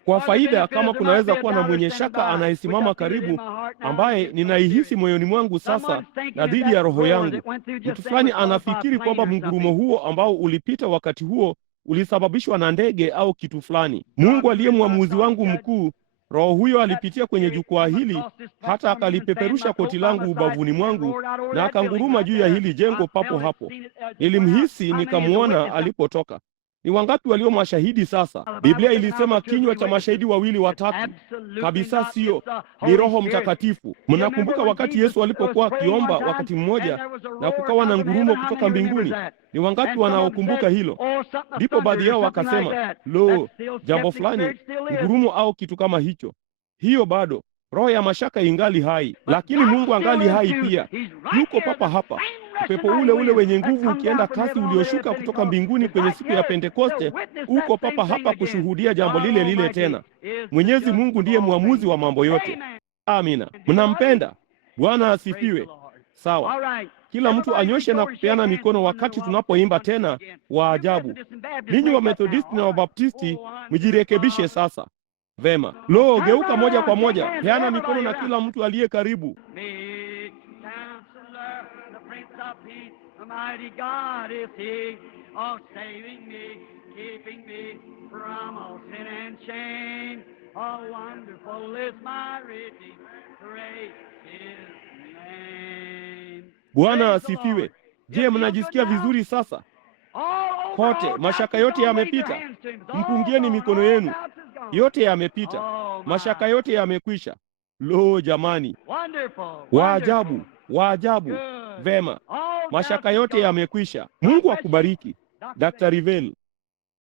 Kwa faida, kama kunaweza kuwa na mwenye shaka anayesimama karibu, ambaye ninaihisi moyoni mwangu sasa na dhidi ya roho yangu, mtu fulani anafikiri kwamba mgurumo huo ambao ulipita wakati huo ulisababishwa na ndege au kitu fulani. Mungu aliye mwamuzi wangu mkuu, roho huyo alipitia kwenye jukwaa hili hata akalipeperusha koti langu ubavuni mwangu na akanguruma juu ya hili jengo papo hapo. Nilimhisi, nikamwona alipotoka. Ni wangapi walio mashahidi sasa? Biblia ilisema kinywa cha mashahidi wawili watatu. Kabisa sio, ni Roho Mtakatifu. Mnakumbuka wakati Yesu alipokuwa akiomba wakati mmoja na kukawa na ngurumo kutoka mbinguni? Ni wangapi wanaokumbuka hilo? Ndipo baadhi yao wakasema, lo, jambo fulani, ngurumo au kitu kama hicho. Hiyo bado roho ya mashaka ingali hai, lakini Mungu angali hai pia. Yuko papa hapa. Upepo ule ule wenye nguvu ukienda kasi ulioshuka kutoka mbinguni kwenye siku ya Pentekoste uko papa hapa kushuhudia jambo lile lile tena. Mwenyezi Mungu ndiye mwamuzi wa mambo yote. Amina. Mnampenda? Bwana asifiwe. Sawa. Kila mtu anyoshe na kupeana mikono wakati tunapoimba tena wa ajabu. Ninyi wa Methodisti na Wabaptisti mjirekebishe sasa. Vema. Lo, geuka moja kwa moja. Peana mikono na kila mtu aliye karibu. Of Peace, the mighty God is He, oh, saving me, keeping me from all sin and shame. Oh, wonderful is my Redeemer, great His name. Bwana asifiwe. Je, mnajisikia vizuri sasa? Kote mashaka yote yamepita. Mpungieni mikono yenu. Yote yamepita. Mashaka yote yamekwisha. Lo, jamani, waajabu, waajabu. Vema, mashaka yote yamekwisha. Mungu akubariki. Dr. Rivel.